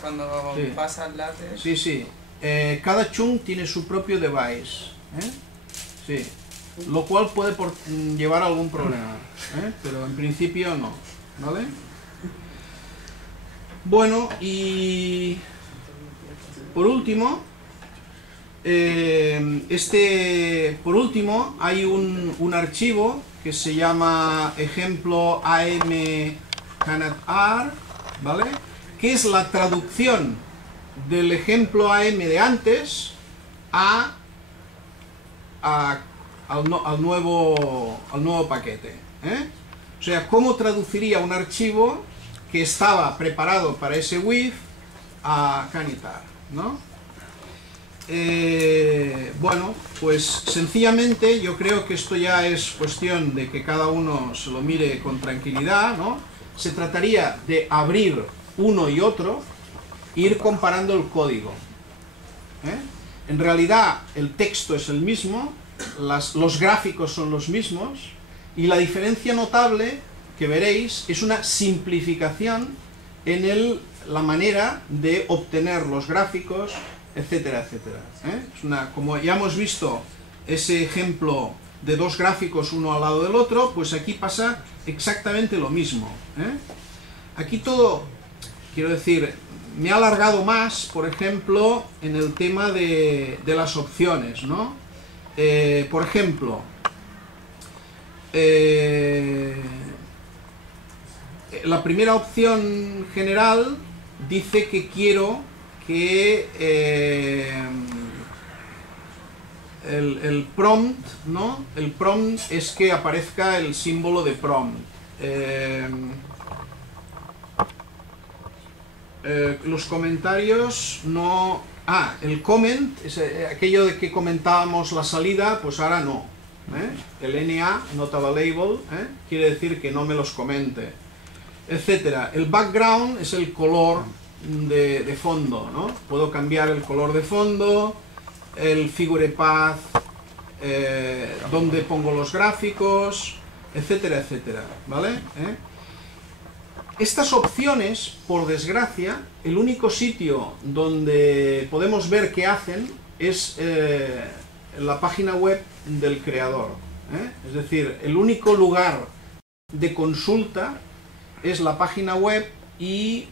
cuando Sí. pasa al LaTeX... Sí, sí. Cada chunk tiene su propio device. Sí. Lo cual puede llevar a algún problema. Pero en principio no. ¿Vale? Bueno, y por último, hay un archivo que se llama ejemplo AM Canet-R, ¿vale? Que es la traducción del ejemplo AM de antes al nuevo paquete. O sea, ¿cómo traduciría un archivo que estaba preparado para ese width a Canet-R, ¿no? Bueno, pues sencillamente yo creo que esto ya es cuestión de que cada uno se lo mire con tranquilidad, ¿no? Se trataría de abrir uno y otro e ir comparando el código. En realidad el texto es el mismo, los gráficos son los mismos, y la diferencia notable que veréis es una simplificación en la manera de obtener los gráficos, etcétera, etcétera. Como ya hemos visto ese ejemplo de dos gráficos uno al lado del otro, pues aquí pasa exactamente lo mismo. Aquí todo, quiero decir, me he alargado más, por ejemplo, en el tema de las opciones, ¿no? Por ejemplo, la primera opción general dice que quiero que el prompt, ¿no? El prompt es que aparezca el símbolo de prompt. Los comentarios no... el comment, es aquello de que comentábamos la salida, pues ahora no. El NA, not available, quiere decir que no me los comente, etcétera. El background es el color de fondo, ¿no? Puedo cambiar el color de fondo, el figure path, donde pongo los gráficos, etcétera, etcétera, ¿vale? Estas opciones, por desgracia, el único sitio donde podemos ver qué hacen es la página web del creador. Es decir, el único lugar de consulta es la página web y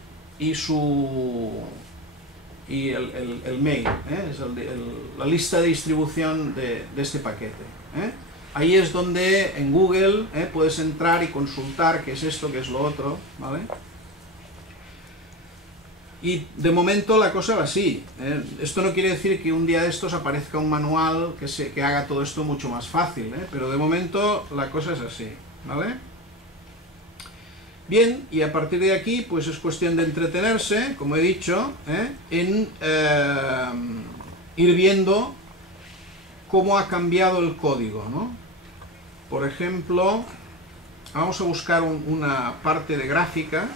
el mail, es la lista de distribución de este paquete. Ahí es donde en Google puedes entrar y consultar qué es esto, qué es lo otro, ¿vale? Y de momento la cosa va así. Esto no quiere decir que un día de estos aparezca un manual que haga todo esto mucho más fácil, pero de momento la cosa es así, ¿vale? Bien, y a partir de aquí pues es cuestión de entretenerse, como he dicho, en ir viendo cómo ha cambiado el código, ¿no? Por ejemplo, vamos a buscar una parte de gráfica.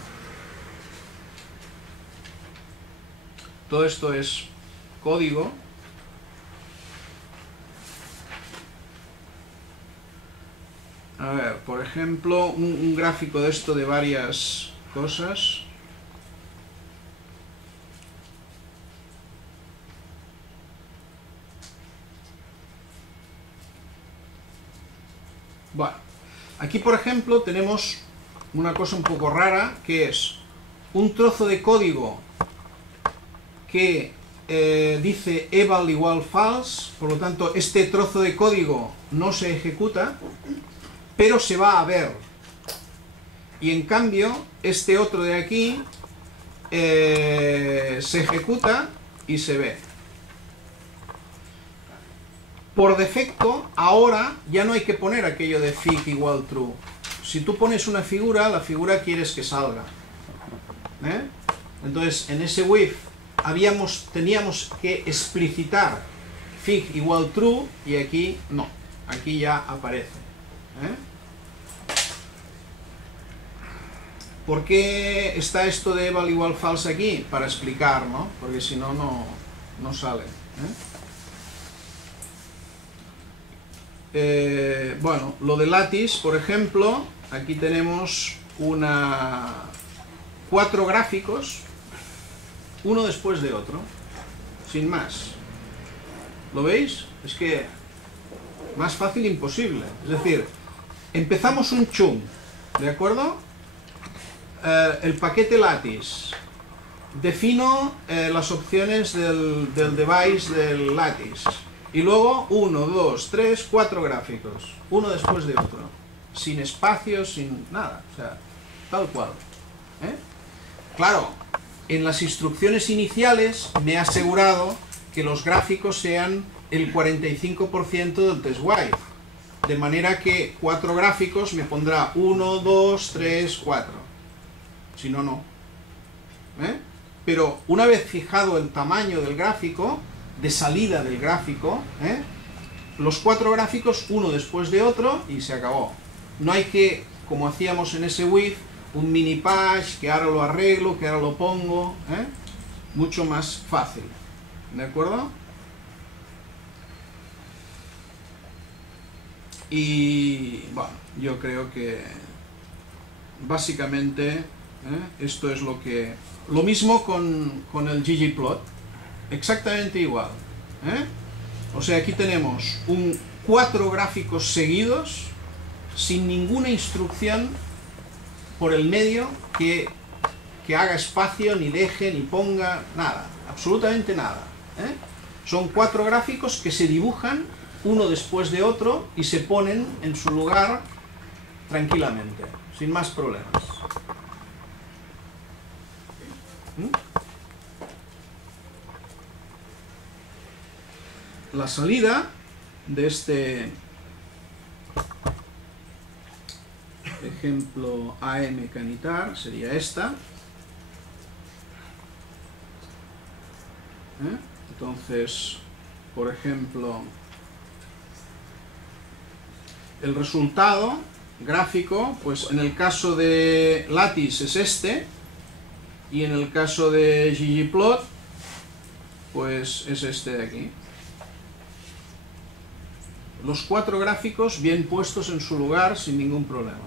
Todo esto es código. A ver, por ejemplo, un gráfico de esto de varias cosas. Bueno, aquí por ejemplo tenemos una cosa un poco rara, que es un trozo de código que dice eval igual false, por lo tanto este trozo de código no se ejecuta, pero se va a ver. Y en cambio, este otro de aquí se ejecuta y se ve. Por defecto, ahora ya no hay que poner aquello de fig igual true. Si tú pones una figura, la figura quieres que salga. Entonces, en ese with teníamos que explicitar fig igual true y aquí no. Aquí ya aparece. ¿Por qué está esto de eval igual false aquí? Para explicar, ¿no? Porque si no, no sale. Bueno, lo de lattice, por ejemplo, aquí tenemos 4 gráficos, uno después de otro, sin más. ¿Lo veis? Es que más fácil imposible. Es decir, empezamos un chung, ¿de acuerdo? El paquete lattice. Defino las opciones del device del lattice. Y luego 1, 2, 3, 4 gráficos, uno después de otro, sin espacios, sin nada, o sea, tal cual. Claro, en las instrucciones iniciales me he asegurado que los gráficos sean el 45% del test while, de manera que 4 gráficos me pondrá 1, 2, 3, 4, si no, no. Pero una vez fijado el tamaño del gráfico, de salida del gráfico, los 4 gráficos uno después de otro y se acabó. No hay que, como hacíamos en ese with, un mini patch, que ahora lo arreglo, que ahora lo pongo, mucho más fácil, ¿de acuerdo? Y bueno, yo creo que básicamente Esto es lo mismo con el ggplot, exactamente igual. O sea, aquí tenemos 4 gráficos seguidos sin ninguna instrucción por el medio que haga espacio, ni deje, ni ponga, nada, absolutamente nada. Son 4 gráficos que se dibujan uno después de otro y se ponen en su lugar tranquilamente, sin más problemas. La salida de este ejemplo AM Canitar sería esta. Entonces, por ejemplo, el resultado gráfico, pues en el caso de Lattice es este, y en el caso de ggplot, pues es este de aquí. Los 4 gráficos bien puestos en su lugar sin ningún problema.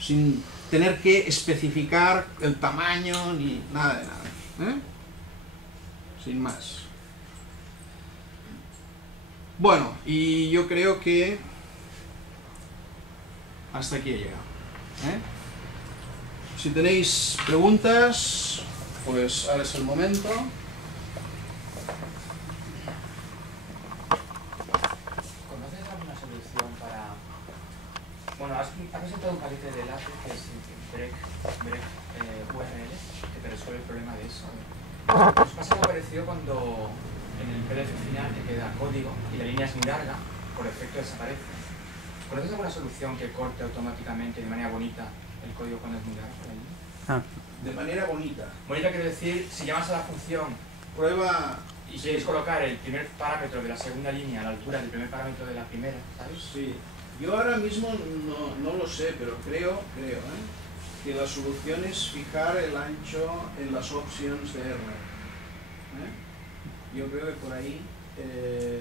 Sin tener que especificar el tamaño ni nada de nada. Sin más. Bueno, y yo creo que hasta aquí he llegado. Si tenéis preguntas, pues ahora es el momento. ¿Conoces alguna solución para...? Bueno, has presentado un paquete de Lattice que es break URL, que te resuelve el problema de eso. Nos pasa algo parecido cuando en el PDF final te queda código y la línea es muy larga, por efecto desaparece. ¿Conoces alguna solución que corte automáticamente de manera bonita el código cuando es muy largo? De manera bonita. Bonita quiero decir, si llamas a la función Prueba. y quieres colocar el primer parámetro de la segunda línea a la altura del primer parámetro de la primera, ¿sabes? Sí. Yo ahora mismo no lo sé, pero creo que la solución es fijar el ancho en las options de R. Yo creo que por ahí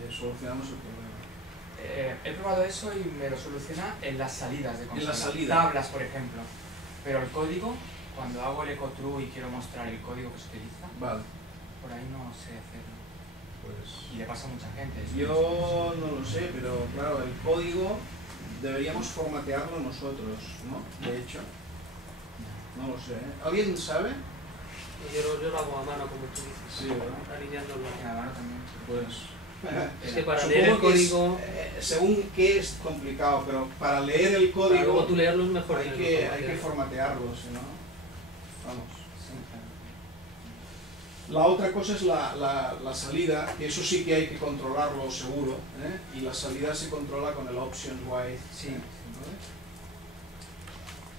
solucionamos el problema. He probado eso y me lo soluciona en las salidas de consola. En la salida. Tablas, por ejemplo. Pero el código, cuando hago el echo true y quiero mostrar el código que se utiliza, Vale. por ahí no sé hacerlo. Pues Y le pasa a mucha gente. yo no lo sé, pero claro, el código deberíamos formatearlo nosotros, ¿no? De hecho, no lo sé. ¿Alguien sabe? Yo lo hago a mano, como tú dices. Sí, ¿verdad? Alineándolo. A mano también. Pues Es que para supongo leer el que código, según qué es complicado, pero para leer el para luego código tú leerlo es mejor. hay que formatearlo, si no, vamos. La otra cosa es la salida, que eso sí que hay que controlarlo seguro, y la salida se controla con el option Y. Sí. ¿Vale?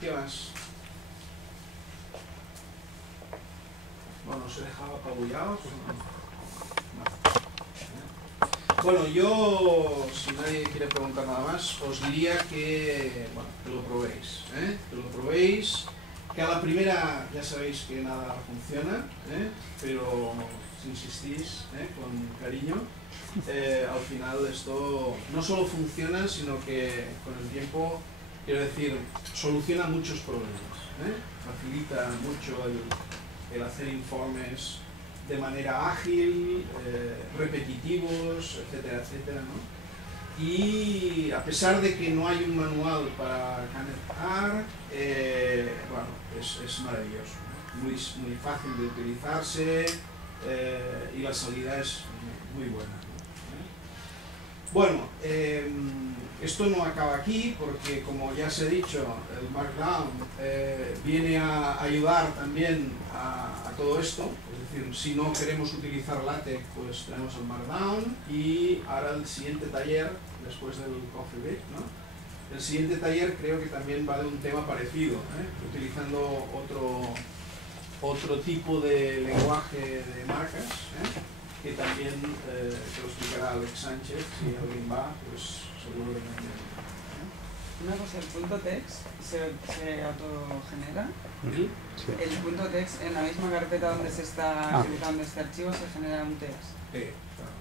¿Qué más? Bueno, ¿os he dejado apabullados? Bueno, yo, si nadie quiere preguntar nada más, os diría que, bueno, que lo probéis, que lo probéis, que a la primera ya sabéis que nada funciona, pero si insistís con cariño, al final esto no solo funciona, sino que con el tiempo, quiero decir, soluciona muchos problemas, facilita mucho el hacer informes de manera ágil, repetitivos, etcétera, etcétera, ¿no? Y a pesar de que no hay un manual para Canet-R, bueno, es maravilloso, ¿no? Muy fácil de utilizarse y la salida es muy buena, ¿no? Bueno, esto no acaba aquí porque, como ya se ha dicho, el Markdown viene a ayudar también a todo esto. Es decir, si no queremos utilizar LaTeX, pues tenemos el Markdown, y ahora el siguiente taller, después del Coffee Break, ¿no? El siguiente taller creo que también va de un tema parecido, utilizando otro tipo de lenguaje de marcas, que también te lo explicará Alex Sánchez. Si alguien va, pues seguro que también. Una cosa, el punto text se autogenera. Sí. El punto text en la misma carpeta donde se está ejecutando este archivo se genera un text. Claro.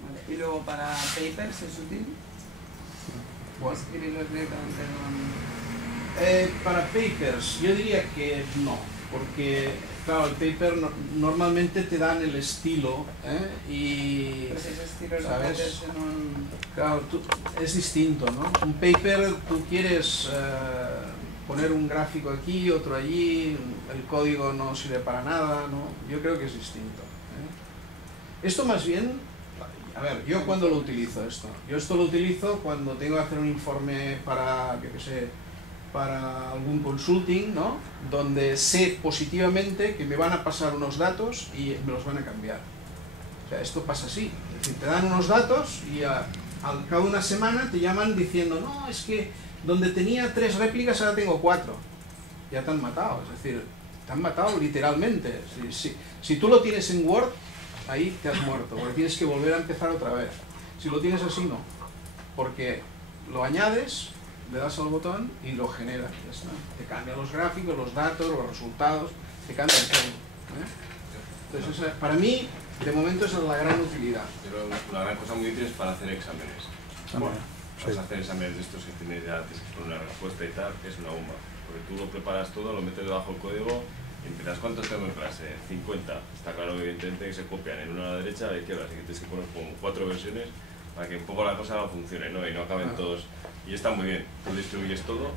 Vale. Y luego para papers es útil Bueno. escribirlo directamente con... Para papers, yo diría que no, porque claro, el paper normalmente te dan el estilo, y Pues ese estilo lo ¿sabes? metes en un... Claro, es distinto, ¿no? Un paper, tú quieres poner un gráfico aquí, otro allí, el código no sirve para nada, ¿no? Yo creo que es distinto. Esto más bien, a ver, ¿yo cuándo lo utilizo esto? Yo esto lo utilizo cuando tengo que hacer un informe para, yo qué sé, para algún consulting, ¿no? Donde sé positivamente que me van a pasar unos datos y me los van a cambiar. O sea, esto pasa así. Es decir, te dan unos datos y al cabo de una semana te llaman diciendo, no, es que donde tenía 3 réplicas ahora tengo 4. Ya te han matado, es decir, te han matado literalmente. Si tú lo tienes en Word, ahí te has muerto, porque tienes que volver a empezar otra vez. Si lo tienes así, no. Porque lo añades, le das al botón y lo genera. Ya está. Te cambian los gráficos, los datos, los resultados, te cambian todo. Entonces, para mí, de momento esa es la gran utilidad. Pero la gran cosa muy útil es para hacer exámenes. Bueno, Vas a hacer exámenes de estos que tienes ya, tienes que poner una respuesta y tal, que es una bomba. Porque tú lo preparas todo, lo metes debajo del código y empiezas, ¿cuántos tengo en clase? 50. Está claro, evidentemente, que se copian en una a la derecha y a la izquierda, así que tienes que poner como 4 versiones para que un poco la cosa funcione, ¿no? Y no acaben todos. Y está muy bien. Tú distribuyes todo,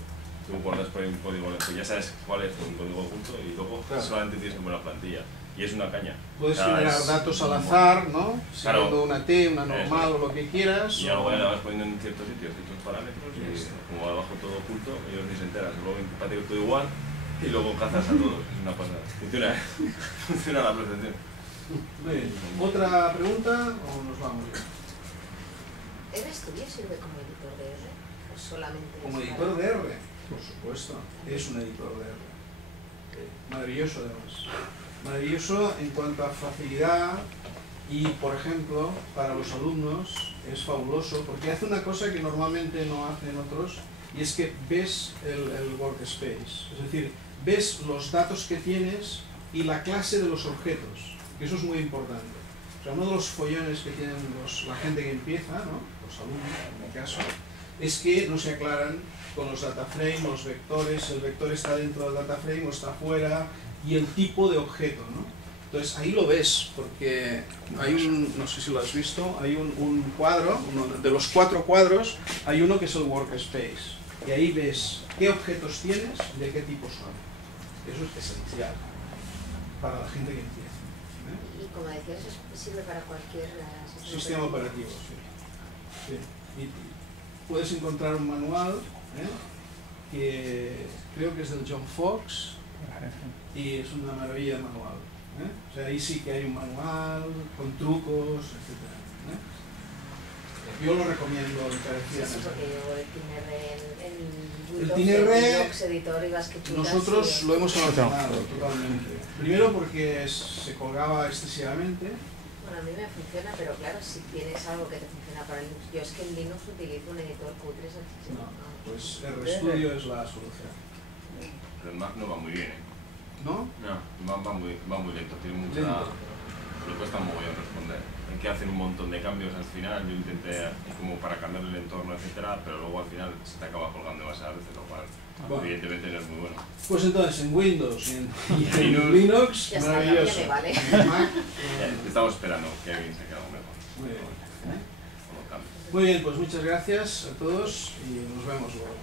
tú guardas por ahí un código, pues ya sabes cuál es un código oculto y luego solamente tienes que poner la plantilla. Y es una caña. Puedes generar datos al azar, ¿no? Claro. Siendo una T, una normal o lo que quieras. Y algo ya la vas poniendo en ciertos sitios, ciertos parámetros, y como va abajo todo oculto, ellos ni se enteran, luego parece que todo igual, y luego cazas a todos, es una pasada. Funciona, funciona la presentación. Muy bien. ¿Otra pregunta o nos vamos ya? ¿RStudio sirve como editor de R? ¿O solamente Como es editor para- de R, por supuesto, es un editor de R. Maravilloso además. Maravilloso en cuanto a facilidad y, por ejemplo, para los alumnos es fabuloso porque hace una cosa que normalmente no hacen otros y es que ves el workspace, es decir, ves los datos que tienes y la clase de los objetos, que eso es muy importante. O sea, uno de los follones que tienen la gente que empieza, ¿no? Los alumnos en mi caso, es que no se aclaran con los data frame, los vectores, el vector está dentro del data frame o está fuera, y el tipo de objeto, ¿no? Entonces ahí lo ves, porque hay un, no sé si lo has visto, hay un cuadro, de los 4 cuadros, hay uno que es el workspace, y ahí ves qué objetos tienes y de qué tipo son. Eso es esencial para la gente que empieza. Y como decías, sirve para cualquier Sistema operativo, sí. Y puedes encontrar un manual, que creo que es del John Fox, y es una maravilla de manual. O sea, ahí sí que hay un manual con trucos, etc. Yo lo recomiendo encarecidamente. Sí, porque yo el El TinyR TinyR, Linux editor y las que nosotros lo hemos abandonado totalmente. Primero porque se colgaba excesivamente. Bueno, a mí me funciona, pero claro, si tienes algo que te funciona para Linux, yo es que en Linux utilizo un editor cutre sencillo. No, pues RStudio es la solución. Pero el Mac no va muy bien, ¿eh? ¿No? No, el Mac va muy lento, tiene mucha... Lento. Le cuesta mogollón responder. Hay que hacer un montón de cambios al final, yo intenté como para cambiar el entorno, etcétera, pero luego al final se te acaba colgando demasiadas veces, lo cual Bueno. evidentemente no es muy bueno. Pues entonces en Windows y en Linux. Linux, Ya está, maravilloso. ya me vale. En Mac, Estamos esperando que alguien saque algo mejor. muy bien. Con los cambios. Muy bien, pues muchas gracias a todos y nos vemos luego.